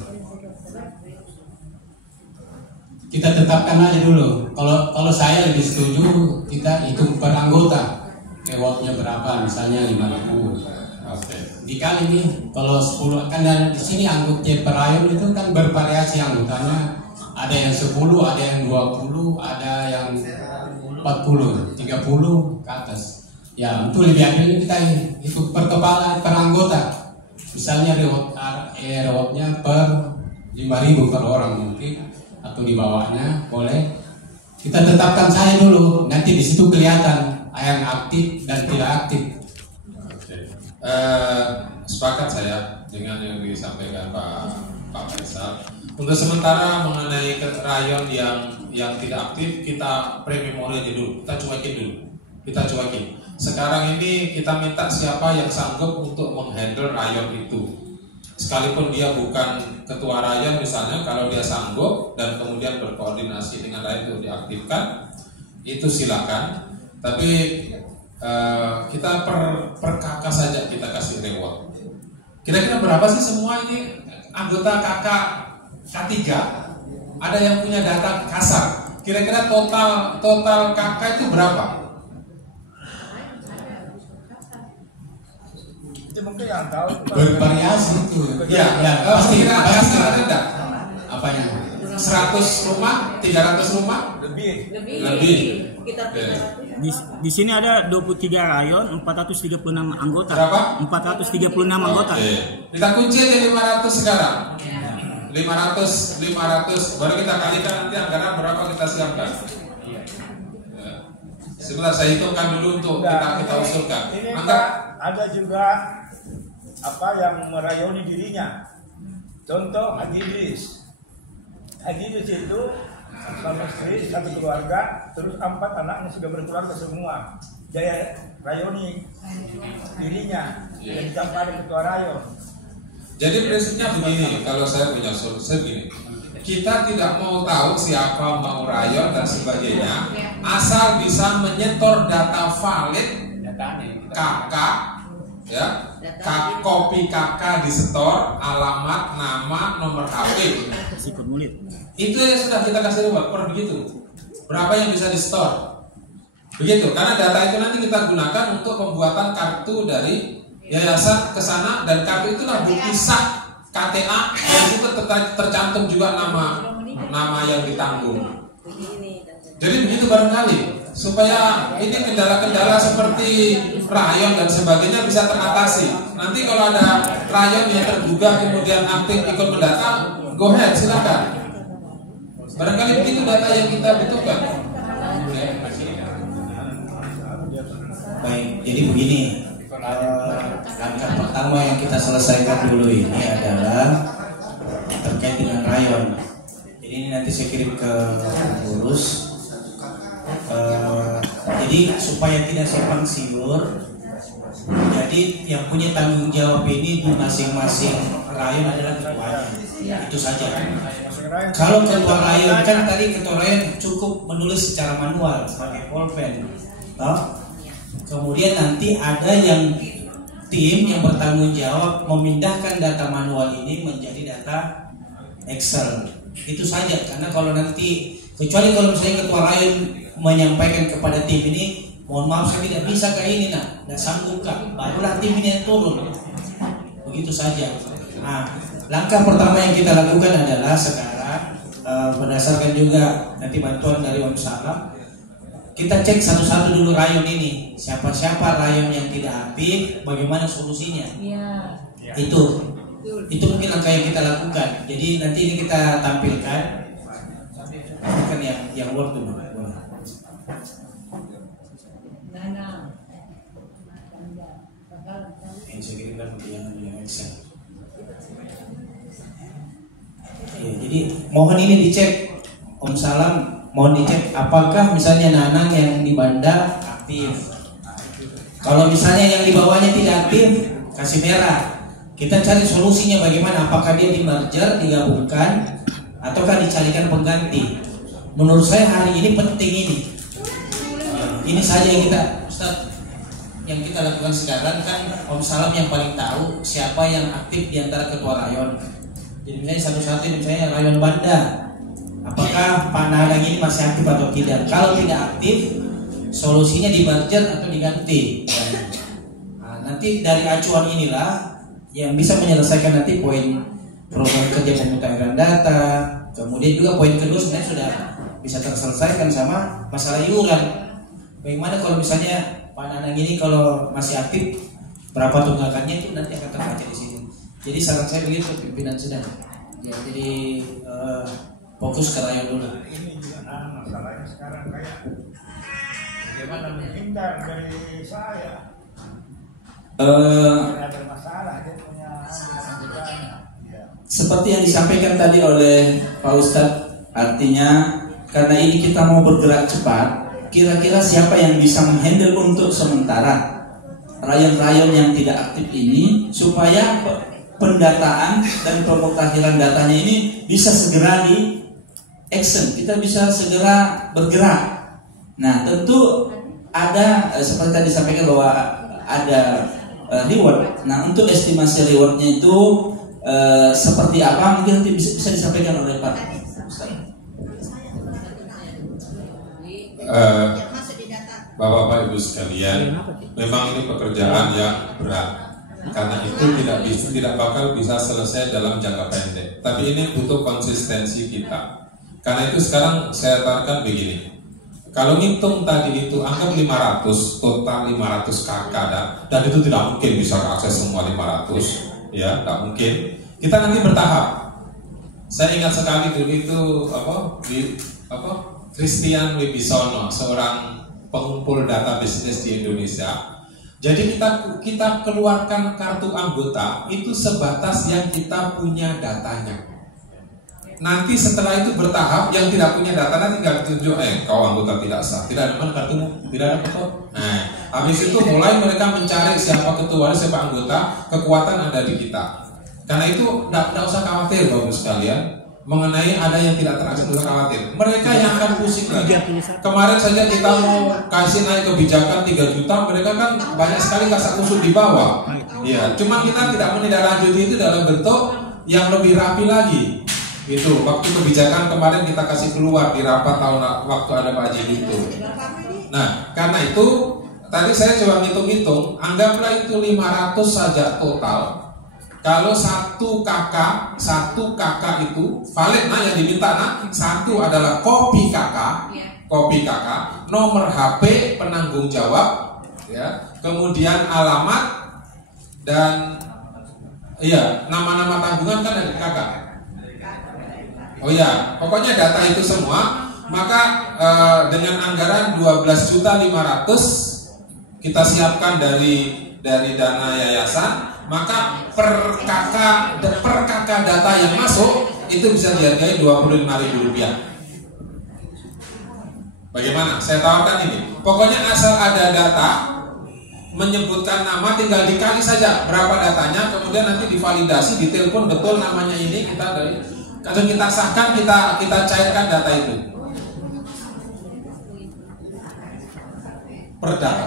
Kita tetapkan aja dulu. Kalau saya lebih setuju kita hitung per anggota, rewardnya berapa, misalnya 5.000. Dikali nih, kalau 10 kan di sini anggota per rayon itu kan bervariasi anggotanya. Ada yang 10, ada yang 20, ada yang 40, 30 ke atas. Ya, untuk lebih adil kita itu per kepala, per anggota. Misalnya rewardnya per 5.000 per orang mungkin, atau di bawahnya boleh. Kita tetapkan saja dulu, nanti di situ kelihatan yang aktif dan tidak aktif. Sepakat saya dengan yang disampaikan Pak Faisal. Untuk sementara mengenai rayon yang tidak aktif, kita pre-memori aja dulu, kita cuekin. Sekarang ini kita minta siapa yang sanggup untuk menghandle rayon itu. Sekalipun dia bukan ketua rayon misalnya, kalau dia sanggup dan kemudian berkoordinasi dengan rayon itu diaktifkan, itu silakan. Tapi kita per kakak saja kita kasih reward. Kira-kira berapa sih semua ini anggota kakak K3? Ada yang punya data kasar. Kira-kira total kakak itu berapa? Itu mungkin yang tahu Bervariasi itu. Ya, pasti kasar ada enggak? Apanya? 100 rumah, 300 rumah? Lebih. Kita Di sini ada 23 rayon, 436 anggota. Berapa? 436 anggota. Oke. Kita kunci aja 500 sekarang. 500 baru kita kalikan nanti anggaran berapa kita siapkan. Ya. Sebentar saya hitungkan dulu untuk kita usulkan. Ini Angga, Pak, ada juga yang merayoni dirinya. Contoh Haji Idris. Haji Idris itu sama istri, satu keluarga, terus 4 anaknya sudah berkeluarga semua. Dia rayoni dirinya, jadi tanpa ada ketua rayon. jadi prinsipnya begini, kalau saya punya solusi begini. Kita tidak mau tahu siapa mau rayon dan sebagainya, asal bisa menyetor data valid kakak, ya, kopi kakak disetor, alamat, nama, nomor HP. Itu yang sudah kita kasih reward per begitu. Berapa yang bisa di store? Begitu, karena data itu nanti kita gunakan untuk pembuatan kartu dari yayasan ke sana, dan kartu itulah bukti sah KTA, dan itu tercantum juga nama yang ditanggung. Jadi begitu barangkali, supaya ini kendala-kendala seperti rayon dan sebagainya bisa teratasi. Nanti kalau ada rayon yang terduga kemudian aktif ikut mendata, go ahead, silakan. Barangkali begitu data yang kita butuhkan. Baik, jadi begini, langkah pertama yang kita selesaikan dulu ini adalah terkait dengan rayon. Jadi ini nanti saya kirim ke pengurus. Jadi supaya tidak simpang siur, jadi Jadi yang punya tanggung jawab ini di masing-masing rayon adalah ketuanya. Itu saja. Kalau ketua rayon kan tadi ketua rayon cukup menulis secara manual pakai pulpen. Kemudian nanti ada yang tim yang bertanggung jawab memindahkan data manual ini menjadi data Excel. Itu saja. Karena kalau nanti kecuali kalau misalnya ketua rayon menyampaikan kepada tim ini, mohon maaf saya tidak bisa kayak ini nak, tidak sanggup kak, barulah tim ini yang turun. Begitu saja. Nah, langkah pertama yang kita lakukan adalah sekarang berdasarkan juga nanti bantuan dari Om Salam, kita cek satu-satu dulu rayon ini, siapa-siapa rayon yang tidak aktif, bagaimana solusinya. Itu mungkin langkah yang kita lakukan. Jadi nanti ini kita tampilkan yang Word dulu. Saya kirimkan yang Excel. Jadi mohon ini dicek, Om Salam, mohon dicek apakah misalnya Nanang yang di Banda aktif. Kalau misalnya yang di bawahnya tidak aktif, kasih merah. Kita cari solusinya bagaimana, apakah dia di merger, digabungkan, ataukah dicarikan pengganti. Menurut saya hari ini penting ini. Ini saja yang kita, Ustaz, yang kita lakukan sekarang kan Om Salam yang paling tahu siapa yang aktif di antara ketua rayon. Jadi misalnya satu-satu, misalnya rayon Banda, apakah Pak Nanang ini masih aktif atau tidak? Kalau tidak aktif, solusinya di merger atau diganti. Nah, nanti dari acuan inilah yang bisa menyelesaikan nanti poin program kerja pemutahiran data. Kemudian juga poin kedua sebenarnya sudah bisa terselesaikan sama masalah iuran. Bagaimana kalau misalnya Pak Nanang ini kalau masih aktif, berapa tunggakannya itu nanti akan terbaca di sini. Jadi saran saya begitu, pimpinan sedang. Ya, jadi fokus ke rayon dulu. Ini juga masalahnya sekarang kayak bagaimana menghindar dari saya. Ada masalah dia punya seperti yang disampaikan tadi oleh Pak Ustadz, artinya karena ini kita mau bergerak cepat, kira-kira siapa yang bisa menghandle untuk sementara rayon-rayon yang tidak aktif ini, supaya pendataan dan pemutahiran datanya ini bisa segera di action, kita bisa segera bergerak. Nah, tentu ada seperti tadi disampaikan bahwa ada reward. Nah, untuk estimasi rewardnya itu seperti apa mungkin nanti bisa disampaikan oleh Pak Ustaz. Bapak-bapak Ibu sekalian, memang ini pekerjaan yang berat. Karena itu tidak bakal bisa selesai dalam jangka pendek. Tapi ini butuh konsistensi kita. Karena itu sekarang saya katakan begini. Kalau ngitung tadi itu anggap 500, total 500 KK dan itu tidak mungkin bisa akses semua 500, ya, tidak mungkin. Kita nanti bertahap. Saya ingat sekali dulu itu Christian Wibisono, seorang pengumpul data bisnis di Indonesia. Jadi kita keluarkan kartu anggota itu sebatas yang kita punya datanya. Nanti setelah itu bertahap, yang tidak punya data nanti tinggal ditunjuk, kau anggota tidak sah, tidak ada mana kartumu, tidak ada foto. Nah, habis itu mulai mereka mencari siapa ketua, siapa anggota, kekuatan ada di kita. Karena itu tidak usah khawatir Bapak sekalian mengenai ada yang tidak terakses, usah khawatir. Mereka yang akan pusing lagi. Kemarin saja kita mau kasih naik kebijakan 3 juta, mereka kan banyak sekali kasak kusut di bawah. Ya, cuma kita tidak menindaklanjuti itu dalam bentuk yang lebih rapi lagi. Itu waktu kebijakan kemarin kita kasih keluar di rapat tahun waktu ada Pak Haji itu. Nah, karena itu tadi saya coba ngitung-ngitung, anggaplah itu 500 saja total. Kalau satu kakak itu valid, nah yang diminta satu adalah kopi kakak, nomor HP penanggung jawab, ya, kemudian alamat dan nama-nama tanggungan kan dari kakak. Oh ya, pokoknya data itu semua, maka dengan anggaran 12.500.000 kita siapkan dari dana yayasan, maka per kakak data yang masuk itu bisa dihargai Rp25.000. Bagaimana? Saya tawarkan ini. Pokoknya asal ada data, menyebutkan nama, tinggal dikali saja berapa datanya, kemudian nanti divalidasi, ditelepon betul namanya ini, kita dari kalau kita sahkan, kita cairkan data itu per data.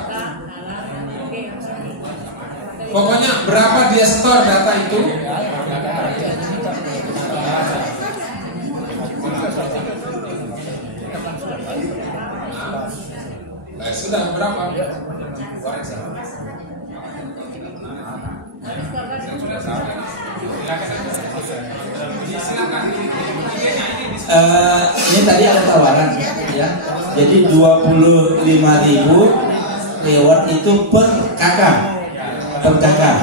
Pokoknya berapa dia store data itu, sudah berapa? Ini tadi ada tawaran ya. Jadi 25.000 reward itu per kakak. Per kakak.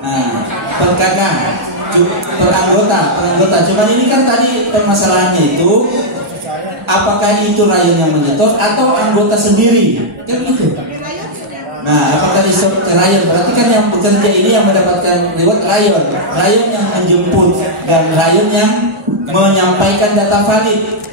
Nah, per kakak. Per anggota. Cuman ini kan tadi permasalahannya itu apakah itu rayon yang menyetor atau anggota sendiri? Kan gitu. Nah, apakah disetor ke rayon? Berarti kan yang bekerja ini yang mendapatkan reward rayon yang menjemput dan rayon yang menyampaikan data valid.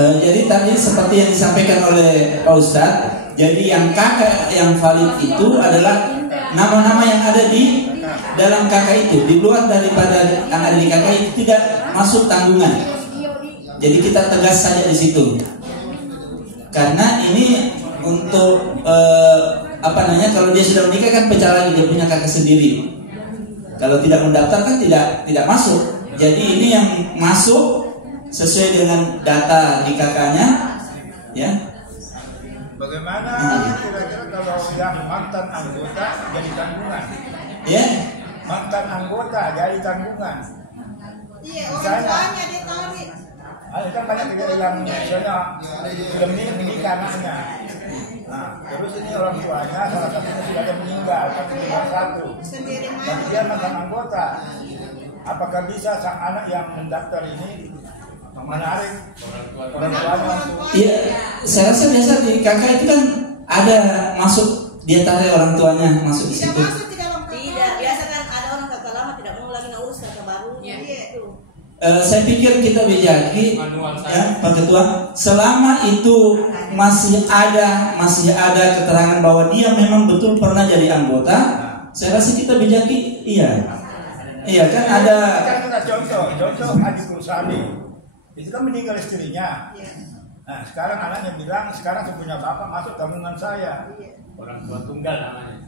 Jadi tadi seperti yang disampaikan oleh Pak Ustadz, jadi yang kakak yang valid itu adalah nama-nama yang ada di dalam kakak itu, di luar daripada yang ada di kakak itu tidak masuk tanggungan. Jadi kita tegas saja di situ, karena ini untuk kalau dia sudah menikah kan pecah lagi, dia punya kakak sendiri. Kalau tidak mendaftar kan tidak masuk. Jadi ini yang masuk sesuai dengan data di kakaknya, ya. Bagaimana kira-kira kalau yang mantan anggota jadi tanggungan? Ya. Mantan anggota jadi tanggungan. Iya, orang tuanya dia tarik. Ada kan banyak yang misalnya sudah menikah anaknya. Nah, terus ini orang tuanya salah satunya sudah ada meninggal, tapi tinggal satu. Dan dia mantan anggota. Apakah bisa sang anak yang mendaftar ini menarik orang tuanya? Iya, saya rasa biasa di kakak itu kan ada masuk, dia tarik orang tuanya masuk di situ. Tidak, biasa kan ada orang kakak lama tidak mau lagi ngurus kakak baru. Iya. Saya pikir kita bijaki, ya Pak Ketua, selama itu masih ada keterangan bahwa dia memang betul pernah jadi anggota, saya rasa kita bijaki, iya kan ada. Kan contoh adik Rusali, itu kan meninggal istrinya. Nah sekarang anaknya bilang sekarang punya bapak masuk tanggungan saya. Orang tua tunggal namanya.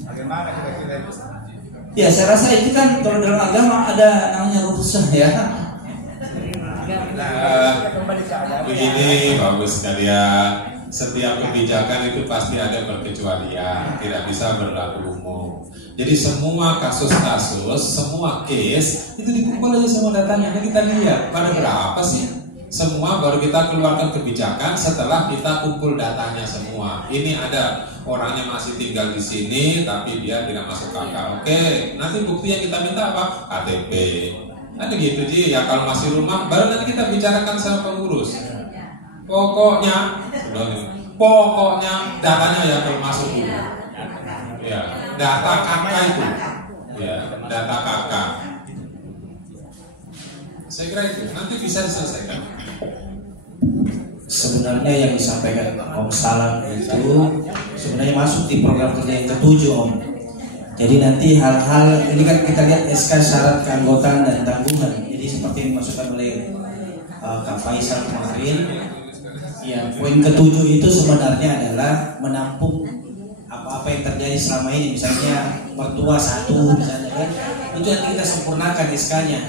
Bagaimana kira-kira itu? Ya saya rasa itu kan kalau dalam agama ada namanya rukhsah ya. Begini bagus sekalian. Setiap kebijakan itu pasti ada perkecualian, tidak bisa berlaku umum. Jadi semua kasus-kasus, semua case itu dikumpul aja semua datanya. Nah, kita lihat pada berapa sih? Semua baru kita keluarkan kebijakan setelah kita kumpul datanya semua. Ini ada orangnya masih tinggal di sini tapi dia tidak masuk kakak. Oke, nanti bukti yang kita minta apa? KTP. Nanti gitu Ji. Ya kalau masih rumah baru nanti kita bicarakan sama pengurus. Pokoknya datanya yang belum masuk dulu. Ya, data kakak itu. Ya, data kakak. Saya kira itu nanti bisa diselesaikan. Sebenarnya yang disampaikan Om Salam itu sebenarnya masuk di program kerja yang ke-7 Om. Jadi nanti hal-hal ini kan kita lihat SK syarat keanggotaan dan tanggungan. Jadi seperti yang dimasukkan oleh Kak Faisal kemarin, ya poin ke-7 itu sebenarnya adalah menampung apa-apa yang terjadi selama ini, misalnya mertua satu misalnya kan, itu yang kita sempurnakan SK-nya.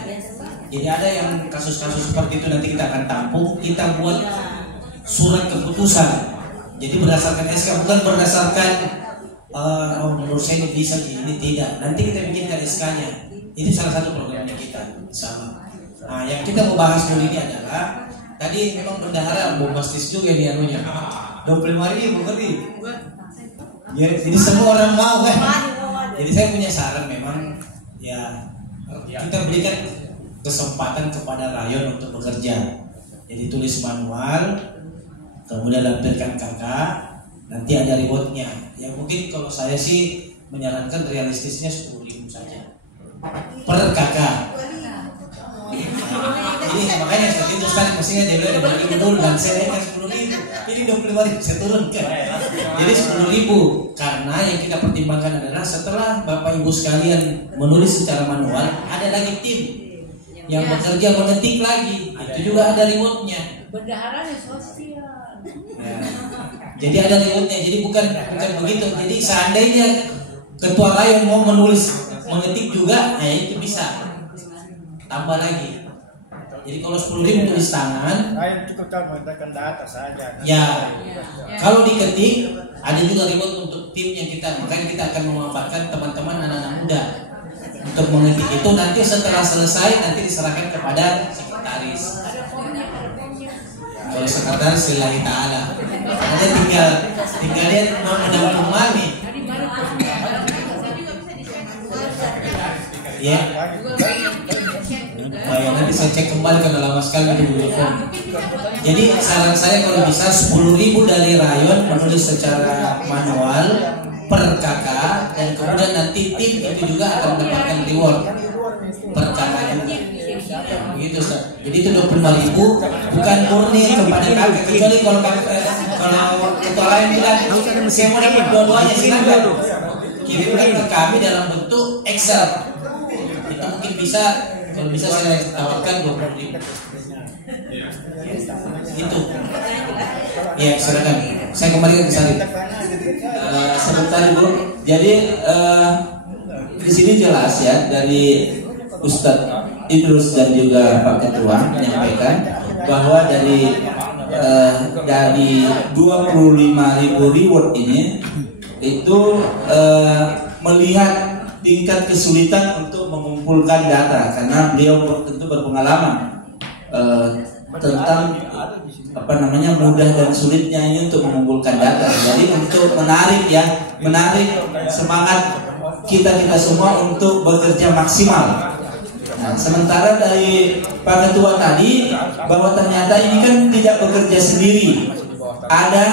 Jadi ada yang kasus-kasus seperti itu nanti kita akan tampung, kita buat surat keputusan. Jadi berdasarkan SK, bukan berdasarkan menurut saya ini bisa, ini tidak. Nanti kita bikinkan SK-nya. Itu salah satu programnya kita sama. Nah, yang kita mau bahas dulu ini adalah tadi memang bendahara bombastis juga nih anunya. 25.000 bukan nih? Ya, jadi semua orang mau kan? Jadi saya punya saran memang ya kita berikan kesempatan kepada rayon untuk bekerja. Jadi tulis manual, kemudian lampirkan kakak, nanti ada rewardnya. Ya mungkin kalau saya sih menyarankan realistisnya 10.000 saja per kakak. Ini makanya seperti itu Ustaz, mestinya dia bilang 5.000 dulu dan saya naikkan 10.000. Ini 25.000 saya turunkan. Jadi 10.000 karena yang kita pertimbangkan adalah setelah Bapak Ibu sekalian menulis secara manual, ada lagi tim yang bekerja mengetik lagi, itu juga ada rewardnya. Bendaharanya sosial. Jadi ada rewardnya. Jadi bukan begitu. Jadi seandainya ketua rayon mau menulis mengetik juga, nah itu bisa tambah lagi. Jadi kalau 10.000 tulis tangan, Rayon cukup menggunakan data saja. ya. Kalau diketik, ada juga reward untuk tim yang kita. Makanya kita akan memanfaatkan teman-teman anak-anak muda untuk mengetik itu. Nanti setelah selesai nanti diserahkan kepada sekretaris. Kalau sekretaris lillahi ta'ala. Nanti tinggal lihat mau mendapat mami. Ya. Baik, nanti saya cek kembali karena lama sekali di Google Form. Jadi saran saya kalau bisa 10.000 dari rayon menulis secara manual per kakak, dan kemudian nanti tim itu juga akan mendapatkan reward per kakak juga. Begitu Ustaz. Jadi itu 25.000 bukan murni kepada kakak, kecuali kalau ketua lain bilang saya mau dapat dua-duanya silakan. Kirimkan ke kami dalam bentuk Excel. Itu mungkin bisa. Kalau bisa saya tawarkan 20.000. Itu. Ya, silakan. Saya kembalikan ke Sarip. Sebentar Ibu. Jadi di sini jelas ya dari Ustadz Idrus dan juga Pak Ketua menyampaikan bahwa dari 25.000 reward ini itu melihat tingkat kesulitan untuk mengumpulkan data karena beliau tentu berpengalaman tentang mudah dan sulitnya ini untuk mengumpulkan data. Jadi untuk menarik semangat kita semua untuk bekerja maksimal. Nah, sementara dari Pak Ketua tadi bahwa ternyata ini kan tidak bekerja sendiri. Ada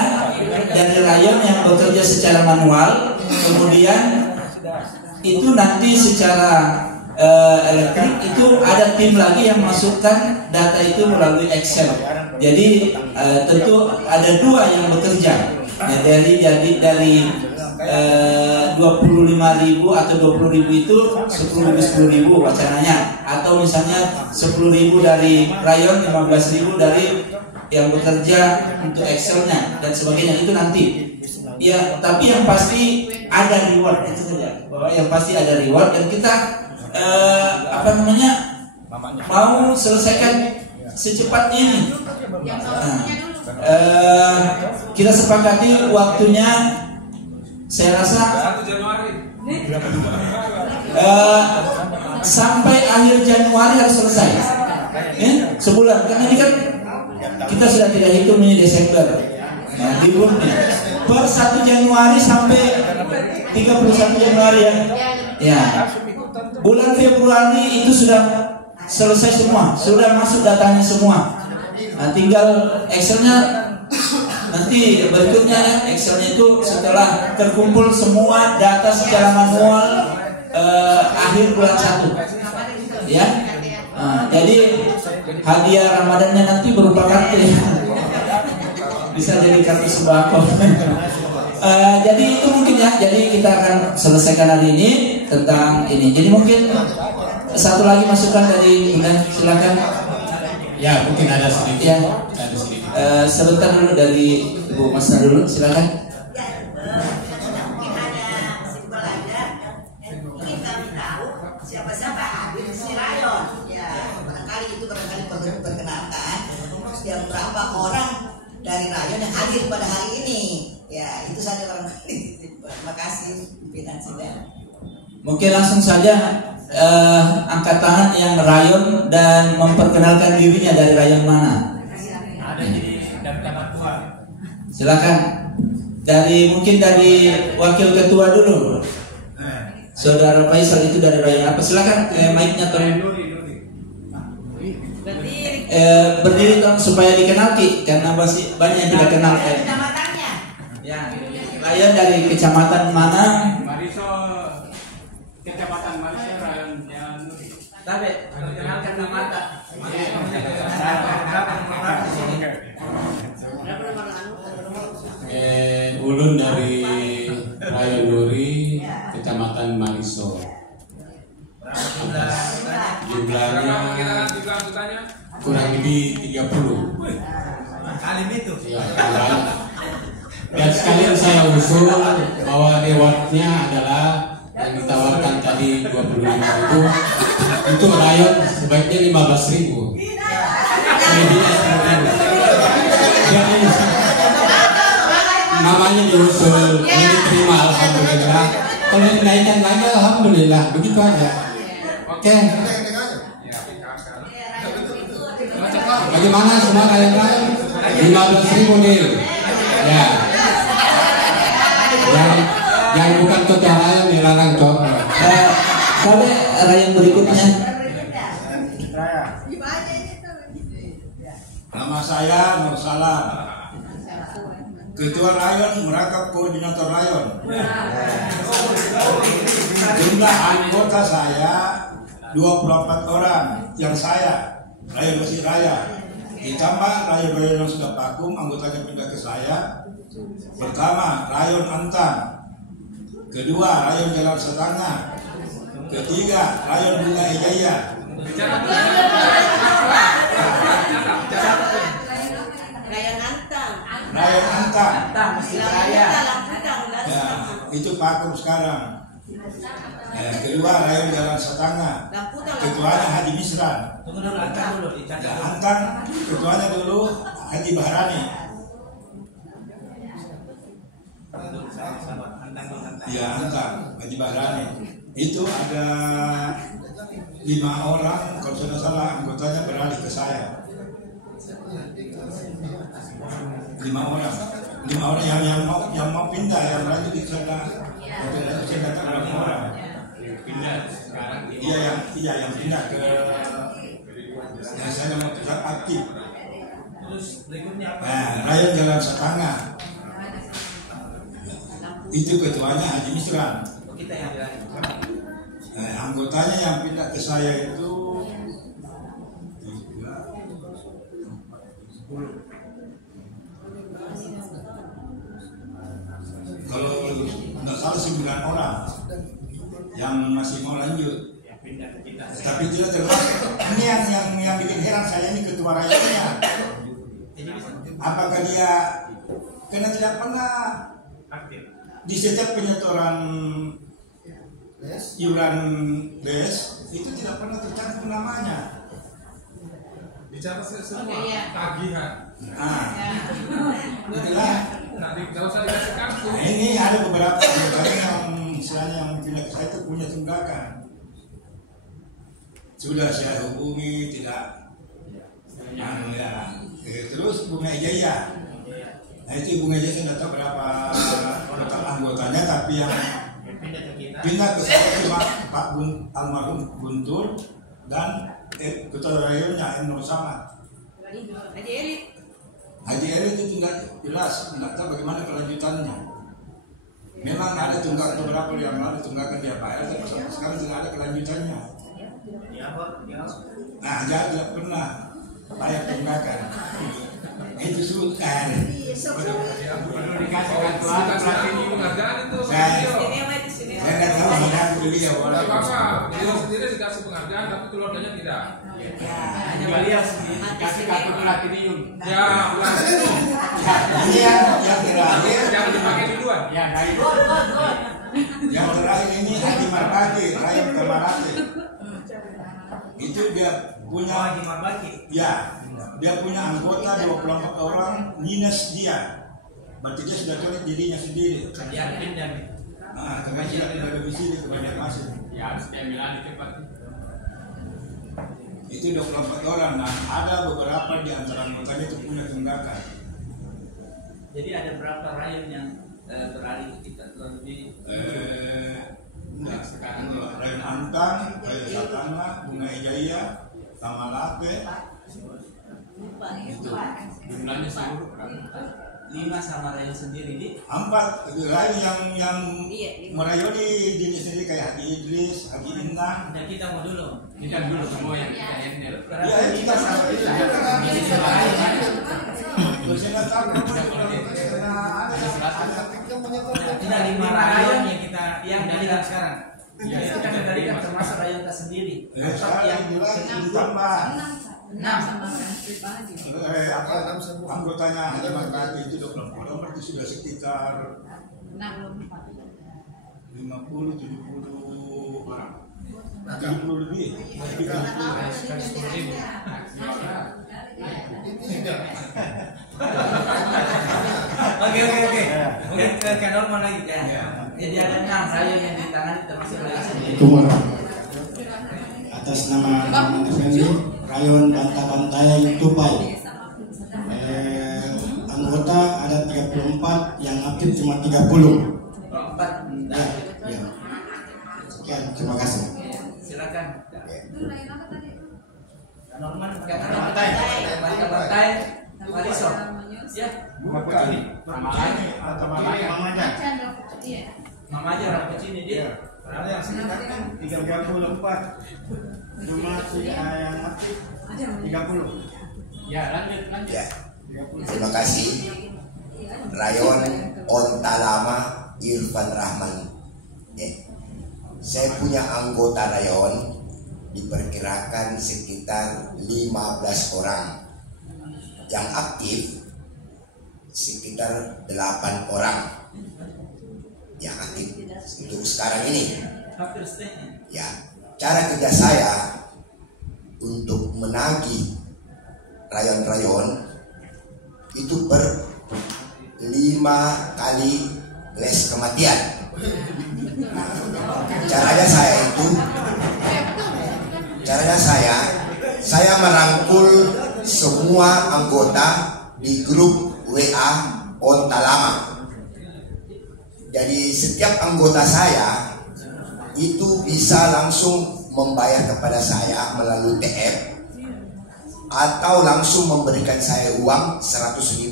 dari rayon yang bekerja secara manual, kemudian itu nanti secara elektrik itu ada tim lagi yang masukkan data itu melalui Excel. Jadi tentu ada dua yang bekerja. Ya, dari 25.000 atau 20.000 itu 10.000 wacananya, atau misalnya 10.000 dari rayon, 15.000 dari yang bekerja untuk Excelnya dan sebagainya, itu nanti. Ya, tapi yang pasti ada reward itu saja. Bahwa yang pasti ada reward dan kita mau selesaikan secepatnya ini. Kita sepakati waktunya, saya rasa 1 Januari. sampai akhir Januari harus selesai. Sebulan, karena ini kan kita sudah tidak hitung ini Desember. Nah, dibuatnya per 1 Januari sampai 31 Januari ya. Ya. Bulan Februari itu sudah selesai semua, sudah masuk datanya semua. Nah, tinggal Excelnya nanti berikutnya. Excelnya itu setelah terkumpul semua data secara manual akhir bulan 1 ya. Nah, jadi hadiah Ramadannya nanti berupa kartu ya. Bisa jadi kartu sembako. Jadi itu mungkin ya. Jadi kita akan selesaikan hari ini tentang ini. Jadi mungkin satu lagi masukan dari Bunda, silakan. Ya, mungkin ada sedikit. Ya. Ada sedikit. Sebentar dulu dari Ibu Masna dulu, silakan. Mungkin ada simpel aja. Mungkin kami tahu siapa-siapa hadir di rayon. Ya, barangkali perkenalkan. Terus yang berapa orang dari rayon yang hadir pada hari ini. Ya, itu saja barangkali. Terima kasih pimpinan sidang. Mungkin langsung saja angkat tangan yang rayon dan memperkenalkan dirinya dari rayon mana. Ada di Damtaman Tua. Silakan. Mungkin dari wakil ketua dulu. Saudara Faisal itu dari rayon apa? Silakan mic-nya tolong. Berdiri dong supaya dikenal Ki, karena masih banyak yang tidak kenal. Kecamatannya. Ya, rayon dari kecamatan mana? Mariso, Kecamatan Mariso, rayon Nuri. Tapi perkenalkan nama tak. Ulun dari rayon Nuri, Kecamatan Mariso. Jumlahnya kurang lebih 30. Kali itu. Ya, dan sekalian saya usul bahwa rewardnya adalah yang ditawarkan tadi 25.000, itu rayon sebaiknya 15.000. Selebihnya 10.000. Jadi namanya diusul, ini diterima, alhamdulillah. Kalau dinaikkan lagi, alhamdulillah. Begitu aja. Oke. Bagaimana semua rayon-rayon? 15.000 deal. Ya. Yang bukan ketua rayon dilarang cok. Sampai rayon berikutnya. Nama saya Nur Salam, Ketua Rayon merangkap Koordinator Rayon. Jumlah anggota saya 24 orang, yang saya Rayon Mesir Raya. Ditambah rayon-rayon yang sudah vakum, anggotanya pindah ke saya. Pertama, Rayon Antang. Kedua, Rayon Jalan Setangah. Ketiga, Rayon Bunga Ijaya. Rayon Antang. Ya, itu vakum sekarang. Kedua, Rayon Jalan Setangah. Ketuanya Haji Misran. Ya, Antang, ketuanya dulu Haji Bahrani. Ya, Antang, Haji Bahrani. Itu ada 5 orang, kalau sudah salah anggotanya beralih ke saya. 5 orang yang mau pindah, yang lanjut di sana. Saya datang berapa orang? Iya yang pindah ke yang saya mau tetap aktif. Nah, Rayon Jalan Setangah. Itu ketuanya Haji Misran. Nah, anggotanya yang pindah ke saya itu kalau nggak salah 9 orang yang masih mau lanjut. Tapi tidak termasuk ini yang bikin heran saya ini ketua rakyatnya. Apakah dia karena tidak pernah di setiap penyetoran iuran BES itu tidak pernah tercantum namanya. Bicara semua tagihan. Itulah. Nggak usah dikasih kartu. Nah, ini ada beberapa yang misalnya yang pindah ke saya itu punya tunggakan. Sudah saya hubungi tidak. Terus Bunga Ijaya. Nah itu Bunga Ijaya saya tidak tahu berapa total anggotanya, tapi yang pindah ke saya cuma Pak almarhum Guntur dan ketua rayonnya Nur Samad. Haji Eri itu tidak jelas, tidak tahu bagaimana kelanjutannya. Memang ada tunggak beberapa yang lalu tunggakan dia bayar, tapi sampai sekarang tidak ada kelanjutannya. Nah, dia tidak pernah bayar tunggakan. Itu sultan. Perlu dikasih bantuan Ini penghargaan itu. Saya nggak tahu bagaimana beliau. Tidak apa-apa, beliau sendiri dikasih penghargaan, tapi keluarganya tidak. hanya beliau sendiri kasih kartu platinum. Ya, platinum. Ini yang terakhir Jangan dipakai duluan. Ya, baik. yang terakhir ini Haji Marbaki, Rayon Kemarate. Itu dia punya Haji Marbaki. Ya, dia punya anggota 24 orang minus dia. Berarti dia sudah coret dirinya sendiri. Kebanyakan ada di sini kebanyakan masuk. Ya harus diambil cepat. Itu 24 orang. Nah, ada beberapa di antara anggotanya itu punya tunggakan. Jadi ada berapa rayon yang beralih kita lebih? Enggak, sekarang Rayon Antang, Rayon Satana, Bunga Ijaya, Tamalate. Itu Jumlahnya sama 5 sama rayon sendiri di 4 rayon yang merayoni jenis ini kayak Haji Idris, Haji Indah. Dan kita mau dulu. Kita dulu semua yang kita handle. Ya, kita sama kita. Tidak 5 rayon yang kita yang kendalikan sekarang. Yang kita kendalikan termasuk rayon kita sendiri. Yang ditambah 6 anggotanya Haji Markati itu 20 orang, berarti sudah sekitar 50-70 orang. 30 lebih. Oke. Mungkin ke normal lagi kan. Jadi ada 6 rayon yang ditangani termasuk rayon sendiri. Atas nama Muhammad Effendi, Rayon Bantai Tupai. Anggota ada 34, yang aktif cuma 30. Ya. Sekian, terima kasih. Silakan. Normal Bantai Waliso. Ya. Mama aja orang kecil dia. Ada yang sekitar 34. Nama yang aktif 30. Ya, lanjut. Ya. Terima kasih. Rayon Onta Lama Irfan Rahman. Ya. Saya punya anggota rayon diperkirakan sekitar 15 orang. Yang aktif sekitar 8 orang. Yang aktif untuk sekarang ini. Ya, cara kerja saya untuk menagih rayon-rayon itu per 5 kali les kematian. Caranya saya merangkul semua anggota di grup WA Onta Lama. Jadi setiap anggota saya itu bisa langsung membayar kepada saya melalui TF atau langsung memberikan saya uang 100.000,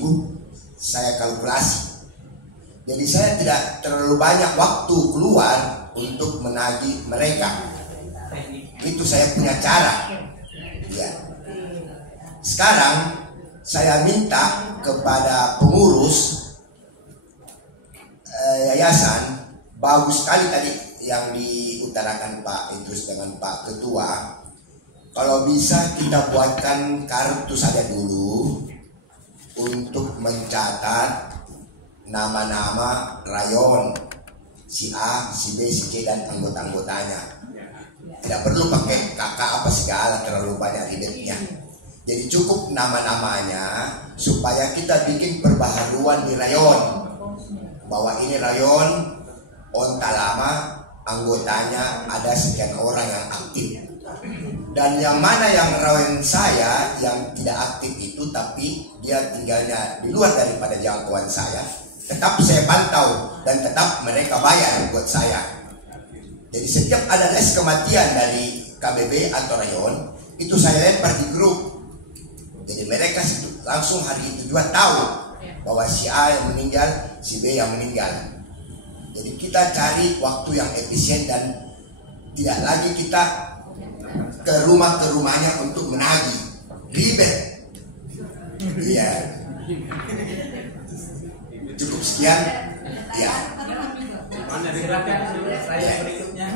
saya kalkulasi. Jadi saya tidak terlalu banyak waktu keluar untuk menagih mereka. Itu saya punya cara. Ya. Sekarang saya minta kepada pengurus yayasan, bagus sekali tadi yang diutarakan Pak Idrus dengan Pak Ketua. Kalau bisa kita buatkan kartu saja dulu untuk mencatat nama-nama rayon si A, si B, si C dan anggota-anggotanya. Tidak perlu pakai kakak apa segala, terlalu banyak ribetnya. Jadi cukup nama-namanya supaya kita bikin perbaharuan di rayon. Bahwa ini rayon Onta Lama, anggotanya ada sekian orang yang aktif. Dan yang mana yang rayon saya yang tidak aktif itu, tapi dia tinggalnya di luar daripada jangkauan saya, tetap saya pantau dan tetap mereka bayar buat saya. Jadi setiap ada les kematian dari KBB atau rayon, itu saya lempar di grup. Jadi mereka langsung hari itu juga tahu bahwa si A yang meninggal, si B yang meninggal. Jadi kita cari waktu yang efisien dan tidak lagi kita ke rumahnya untuk menagih, ribet. Iya. Cukup sekian. Ya. Silakan rayon berikutnya.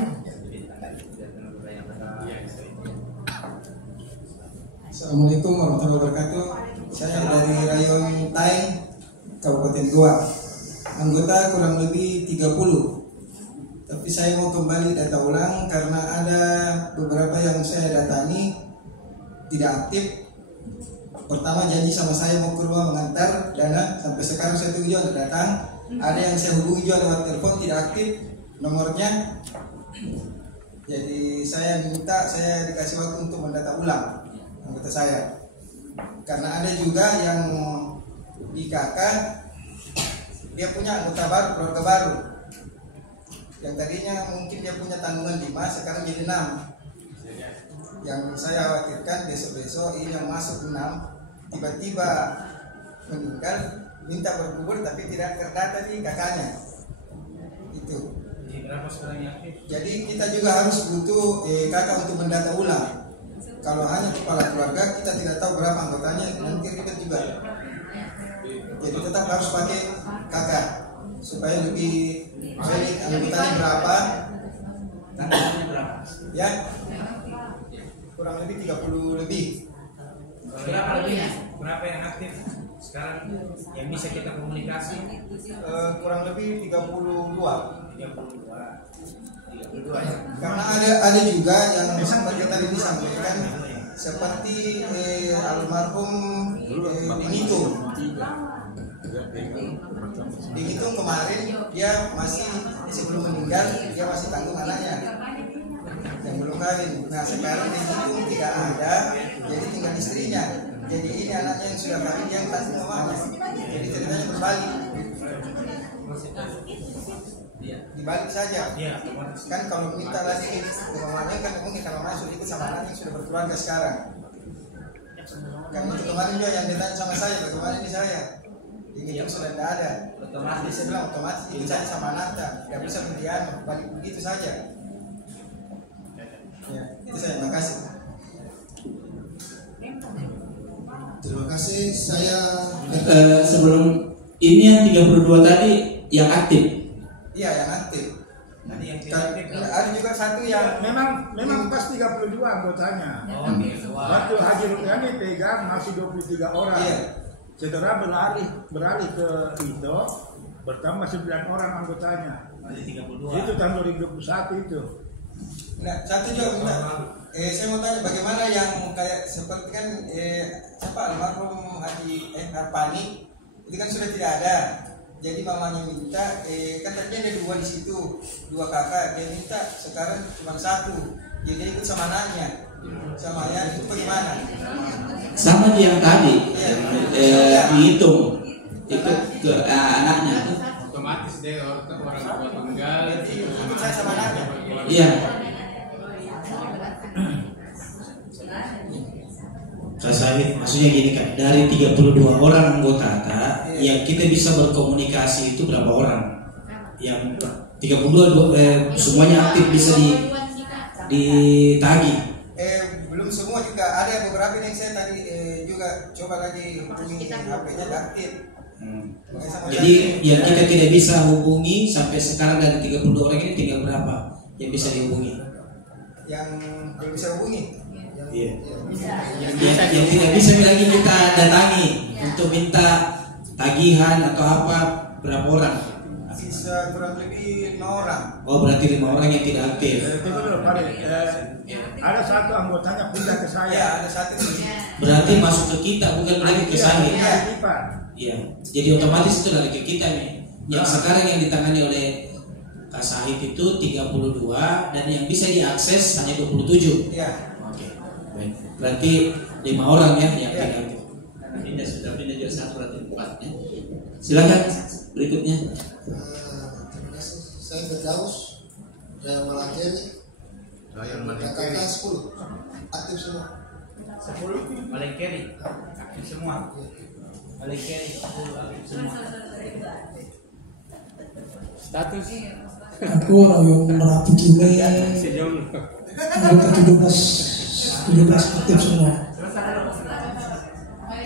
Assalamualaikum warahmatullahi wabarakatuh. Saya dari Rayon Tai, Kabupaten Goa. Anggota kurang lebih 30. Tapi saya mau kembali data ulang karena ada beberapa yang saya datangi tidak aktif. Pertama janji sama saya mau ke rumah mengantar dana, sampai sekarang saya tunggu juga datang. Ada yang saya hubungi juga lewat telepon tidak aktif. nomornya. Jadi saya dikasih waktu untuk mendata ulang anggota saya. Karena ada juga yang di KK dia punya anggota baru, keluarga baru. Yang tadinya mungkin dia punya tanggungan 5, sekarang jadi 6. Yang saya khawatirkan besok-besok ini yang masuk 6 tiba-tiba meninggal, minta berkubur tapi tidak terdata di kakaknya. Itu. Jadi kita juga harus butuh kakak untuk mendata ulang. Kalau hanya kepala keluarga kita tidak tahu berapa anggotanya, nanti ribet juga. Jadi tetap harus pakai kakak supaya lebih baik. Anggotanya berapa? Anggotanya berapa? Ya, kurang lebih 30 lebih. Berapa lebihnya? Berapa yang aktif sekarang yang bisa kita komunikasi? Kurang lebih 32. 32 ya. Karena ada juga yang seperti tadi disampaikan seperti almarhum Dingitung kemarin dia masih sebelum meninggal dia masih tanggung anaknya yang belum kawin. Nah sekarang Dingitung tidak ada, jadi tinggal istrinya. Jadi ini anaknya yang sudah kawin yang tanggung mamanya. Jadi ceritanya berbalik. Dibalik saja. Kan kalau minta lagi ke mamanya kan mungkin kalau masuk ikut sama anaknya yang sudah berkeluarga sekarang. Kan itu kemarin juga yang ditanya sama saya, bagaimana ini saya? Ini sudah tidak ada. Otomatis saya bilang otomatis ikut saja sama anaknya, tidak bisa berdiam balik begitu saja. Ya, itu saya. Terima kasih. Terima kasih. Saya sebelum ini yang 32 tadi yang aktif. Iya, yang aktif. Ada juga satu yang memang pas 32 anggotanya. Waktu Haji Rukyani pegang masih 23 orang. Iya. Setelah beralih ke itu bertambah 9 orang anggotanya. Masih 32. Itu tahun 2021 itu. Nah, satu juga saya mau tanya bagaimana yang kayak seperti kan siapa almarhum Haji Arpani itu kan sudah tidak ada. Jadi mamanya minta kan tadinya ada 2 di situ, 2 kakak, dia minta sekarang cuma 1. Jadi dia ikut sama anaknya. Sama ayah itu bagaimana? Sama dia yang tadi dihitung itu ke anaknya. Otomatis deh orang tua tunggal ikut saya sama anaknya. Iya. Saya maksudnya gini kan, dari 32 orang anggota yang kita bisa berkomunikasi itu berapa orang? Yang 32 semuanya aktif bisa ditagih. Belum semua juga, ada beberapa yang saya tadi juga coba lagi hubungi HP-nya aktif. Jadi yang kita tidak bisa hubungi sampai sekarang dari 32 orang ini tinggal berapa yang bisa dihubungi? Yang belum bisa hubungi? Iya. Yang tidak bisa lagi kita datangi untuk minta tagihan atau apa, berapa orang? Sisa kurang lebih 5 orang. Oh berarti 5 orang yang tidak aktif. Ada satu anggotanya pindah ke saya. Ya, ada satu. Berarti masuk ke kita bukan lagi ke saya. Iya. Jadi otomatis itu dari ke kita nih. Yang sekarang yang ditangani oleh Kak Sahid itu 32 dan yang bisa diakses hanya 27. Iya. Oke. Baik. Berarti 5 orang ya yang tidak aktif. Pindah sudah pindah jadi 1 berarti 4 ya. Silakan berikutnya. Saya Firdaus dan Malakeli. Kakak 10 aktif semua. 10 Malakeli aktif semua. Malakeli aktif semua. Status aku rayon Merapi Cine anggota 17 aktif semua.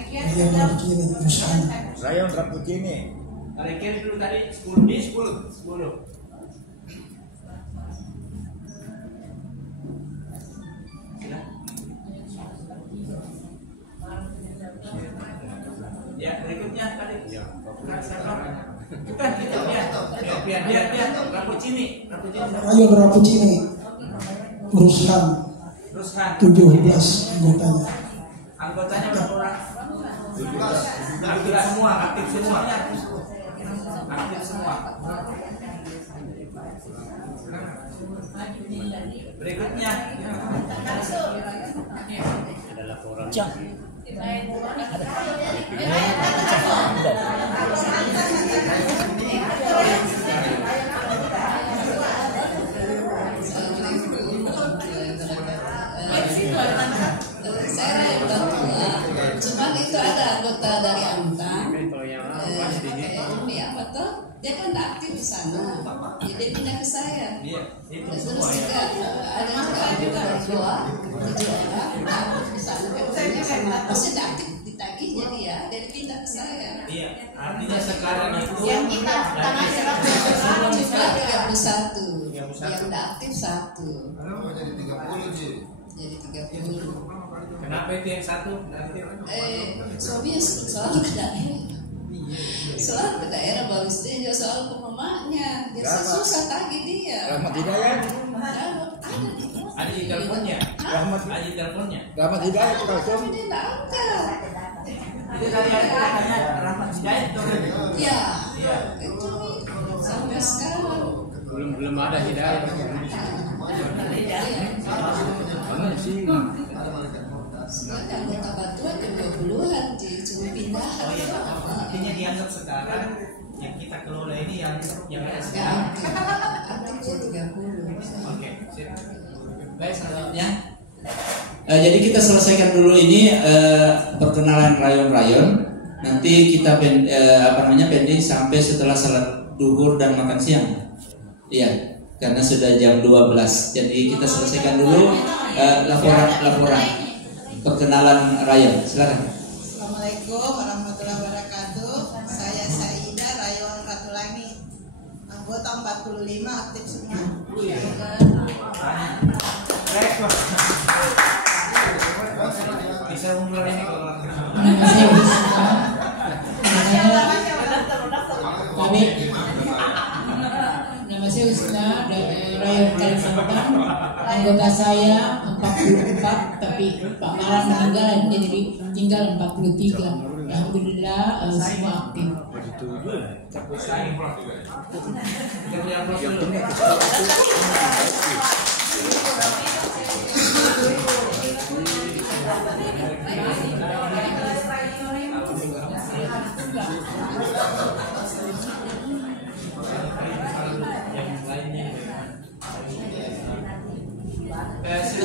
Rayon Merapi Cine Rushan. Rayon Merapi Cine. Malakeli dulu tadi 10. Ya, berikutnya tadi. Bukan itu dia Rapucini. Rayon Merapi Cine Rushan 17 anggotanya. Anggotanya berapa orang? 17 semua, aktif semua. Aktif semua. Berikutnya Ada laporan. Saya udah tua, cuman itu ada anggota dari Antang. Ini apa tuh? Dia kan nggak aktif di sana, jadi dia pindah ke saya. Terus juga ada juga dua orang aktif di sana. Kerjanya sama, masih nggak aktif ditagihnya dia, jadi pindah ke saya. Iya, artinya sekarang itu yang kita tangan serap cuma 31, yang nggak aktif 1. Jadi 30. Kenapa itu yang satu? Suami selalu ke daerah. Selalu ke daerah baru dia soal ke mamanya. Jadi susah tagih dia. Rahmat Hidayat. Ada di teleponnya. Ada di teleponnya. Rahmat Hidayat itu langsung. Dia nggak angkat. Itu tadi ada Rahmat Hidayat tuh. Iya. Itu sampai sekarang belum ada Hidayat. Mana sih? Sekarang anggota Batuan ke 20-an cuma pindah. Artinya dianggap sekarang yang kita kelola ini yang ada sekarang. Aktif 30. Oke, sip. Baik, selanjutnya. Jadi kita selesaikan dulu ini perkenalan rayon-rayon. Nanti kita pending sampai setelah salat duhur dan makan siang. Iya, karena sudah jam 12. Jadi kita selesaikan dulu laporan perkenalan rayon. Silakan. Assalamualaikum warahmatullahi wabarakatuh. Saya Saida, Rayon Ratulangi. Anggota 45 aktif semua. Bisa umroh ini kalau Nama saya Usna dari Rayon Kalimantan. Anggota saya 44, tapi Pak Maran meninggal, jadi tinggal 43. Alhamdulillah semua aktif.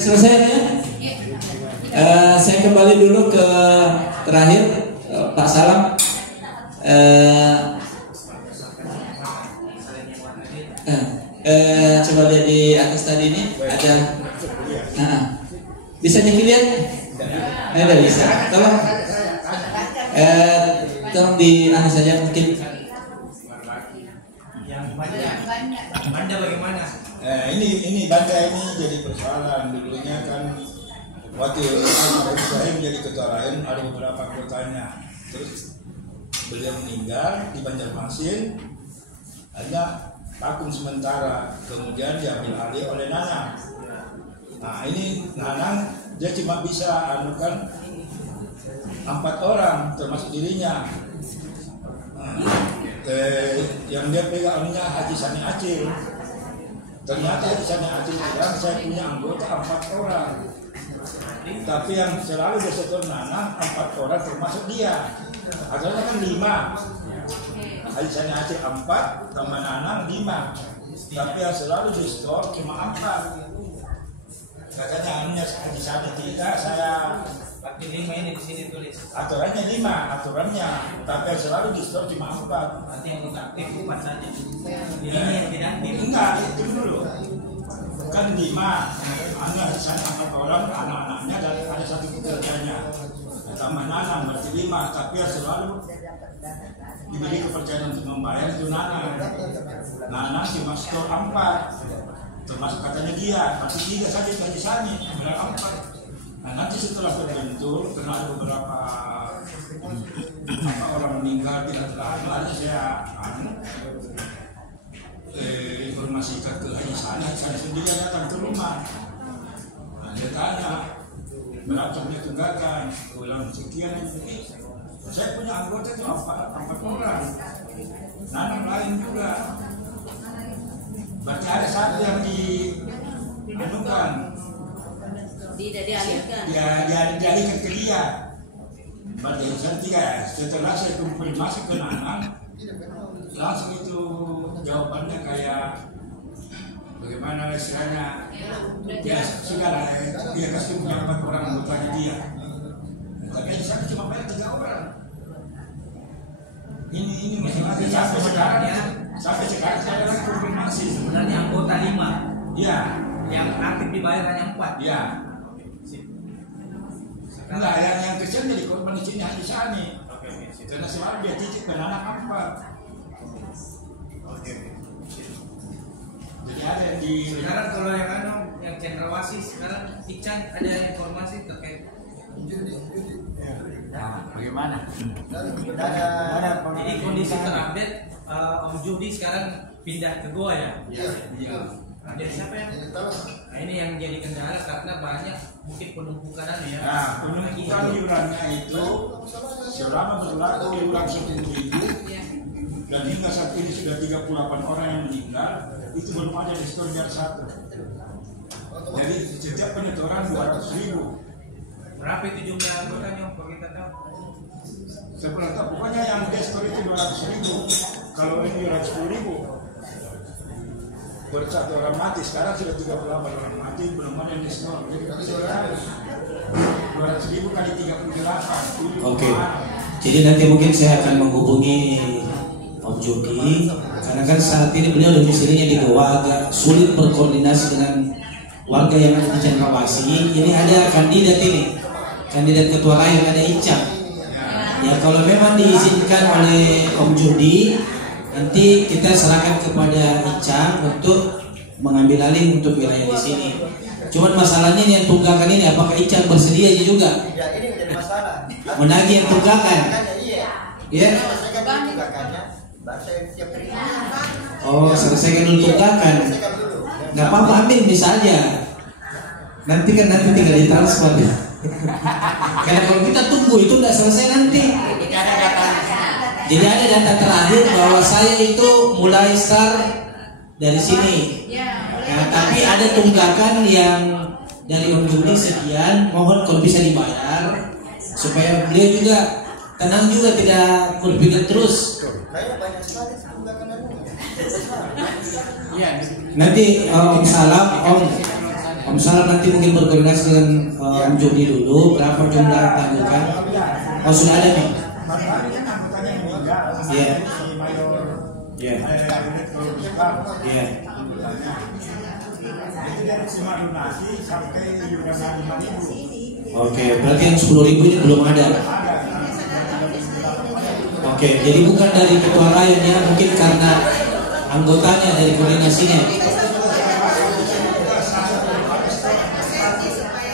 Selesai ya? Saya kembali dulu ke terakhir Pak Salam. Coba lihat di atas tadi ini ada. Bisa dilihat? Tidak bisa. Tolong di saja mungkin. Banda bagaimana? Ini Banda ini jadi persoalan. Dulunya kan waktu saya menjadi ketua rayon ada beberapa anggotanya. Terus beliau meninggal di Banjarmasin, hanya vakum sementara. Kemudian diambil alih oleh Nanang. Nah ini Nanang dia cuma bisa anukan 4 orang termasuk dirinya. Yang dia pegangnya Haji Sani Acil. Ternyata Haji Sani Acil bilang saya punya anggota 4 orang. Tapi yang selalu disetor Nanang 4 orang termasuk dia. Asalnya kan 5. Haji Sani Acil 4 tambah Nanang 5. Tapi yang selalu disetor cuma 4. Katanya hanya Haji Sani 3, saya Berarti 5 ini di sini tulis. aturannya 5, aturannya, tapi yang selalu di store cuma 4. Berarti yang aktif 4 saja. Ini yang tidak aktif. Enggak, itu dulu. Bukan 5. Anda misalnya 4 orang, anak-anaknya dan ada 1 pekerjanya. Tambah Nanang berarti 5, tapi yang selalu diberi kepercayaan untuk membayar itu Nanang. Nanang cuma store 4. Termasuk katanya dia, berarti 3 saja Haji Sani, bilang 4. Nah nanti setelah terbentuk, karena ada beberapa orang meninggal tidak terlalu, saya informasikan ke Haji Sani sendiri datang ke rumah. Nah, dia tanya, berapa punya tunggakan? Ulang sekian ini. Saya punya anggota itu 4 orang. Nanang lain juga. Berarti ada satu yang dianukan. Tidak dialihkan. Dialihkan ke dia. Berarti setelah saya konfirmasi ke Nanang, langsung itu jawabannya kayak bagaimana istilahnya, ya segala dia kasih punya 4 orang anggotanya dia. Tapi saya cuma bayar 3 orang. Ini masing-masing sampai sekarang saya lagi konfirmasi. Sebenarnya anggota 5. Iya. Yang aktif dibayar hanya 4. Iya. Enggak, yang kecil jadi korban di sini hanya Sani. Karena semalam dia titip ke anak 4. Jadi ada di sekarang kalau yang cendrawasih sekarang Ican ada informasi terkait bagaimana? Jadi kondisi terupdate Om Judi sekarang pindah ke Goa ya? Iya. Nah, jadi siapa yang? Nah, ini yang jadi kendala karena banyak mungkin penumpukan ya. Nah, penumpukan iurannya itu selama berlaku iuran 10.000 dan hingga saat ini sudah 38 orang yang meninggal, itu belum ada distorjar 1. Jadi setiap penyetoran 200.000. Berapa itu jumlah anggotanya kalau kita tahu? Saya pernah tahu, pokoknya yang destor itu 200.000. Kalau ini 110.000. Bersatu orang mati, sekarang sudah 38 orang mati, belum ada yang destor. Jadi sekarang 200.000 kali 38. Oke. Jadi nanti mungkin saya akan menghubungi Om Jody, karena kan saat ini beliau domisilinya di Goa, agak sulit berkoordinasi dengan warga yang ada di Cendrawasih. Jadi ada kandidat ini, kandidat ketua rayon, ada Icang. Ya kalau memang diizinkan oleh Om Jody, nanti kita serahkan kepada Icang untuk mengambil alih untuk wilayah di sini. Cuman masalahnya ini yang tunggakan ini, apakah Icang bersedia juga? Ya ini menjadi masalah. Menagih yang tunggakan. Iya. Oh, selesaikan dulu tunggakan. Nggak apa-apa, ambil bisa aja. Nanti tinggal ditransfer. Karena kalau kita tunggu itu nggak selesai nanti. Jadi ada data terakhir bahwa saya itu mulai start dari sini. Nah, tapi ada tunggakan yang dari Om Judi sekian. Mohon kalau bisa dibayar supaya beliau juga tenang juga, tidak berpikir terus. Nanti Om Salam nanti mungkin berkoordinasi dengan Om Judi dulu berapa jumlah tanggungan. Oh sudah ada nih. Iya. Iya. Iya. Oke, berarti yang 10.000 ini belum ada. Oke, jadi bukan dari ketua rayon ya, mungkin karena anggotanya dari koordinasinya.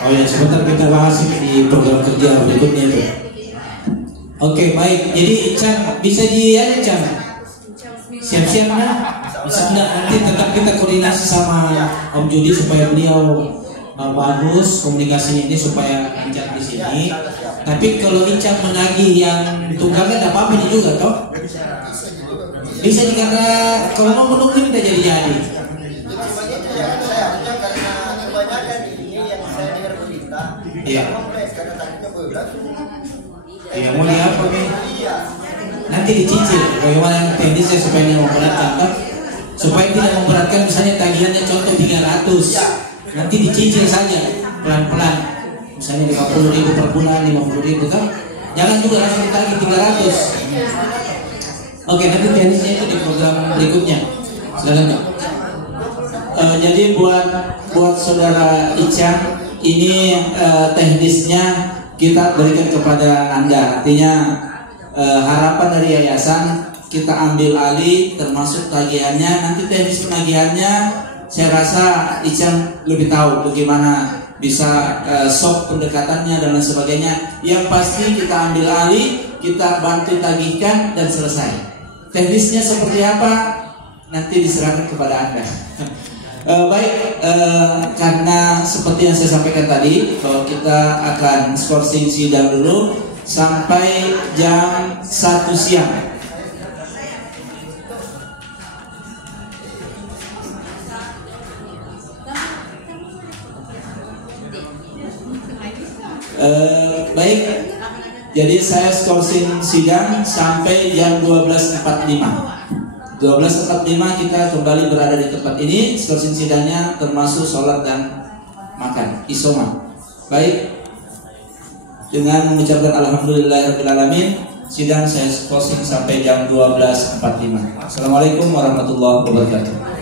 Oh ya, sebentar kita bahas di program kerja berikutnya itu. Oke, baik. Jadi Icang bisa Icang siap-siap ya. Bisa enggak, nanti tetap kita koordinasi sama Om Judi supaya beliau bagus komunikasinya ini supaya lancar di sini. Tapi kalau Icang menagih yang tunggakan tidak apa-apa juga toh. Bisa karena kalau mau menunggu tidak jadi. Iya. Iya, mau apa nih? Nanti dicicil bagaimana teknisnya supaya tidak memberatkan, supaya tidak memberatkan. Misalnya tagihannya contoh 300, nanti dicicil saja pelan-pelan. Misalnya 50.000 per bulan, 50.000 kan? Jangan juga langsung ditagih 300. Oke, nanti teknisnya itu di program berikutnya. Silakan. Jadi buat saudara Icang, ini teknisnya kita berikan kepada Anda. Artinya harapan dari yayasan kita ambil alih termasuk tagihannya. Nanti teknis penagihannya saya rasa Icang lebih tahu bagaimana bisa soft pendekatannya dan lain sebagainya. Yang pasti kita ambil alih, kita bantu tagihkan dan selesai. Teknisnya seperti apa nanti diserahkan kepada Anda. Baik, karena seperti yang saya sampaikan tadi, bahwa kita akan skorsing sidang dulu sampai jam 1 siang. Baik, jadi saya skorsing sidang sampai jam 12.45. 12.45 kita kembali berada di tempat ini. Skorsing sidangnya termasuk sholat dan makan, isoma. Baik, dengan mengucapkan alhamdulillahirrahmanirrahim, sidang saya closing sampai jam 12.45. Assalamualaikum warahmatullahi wabarakatuh.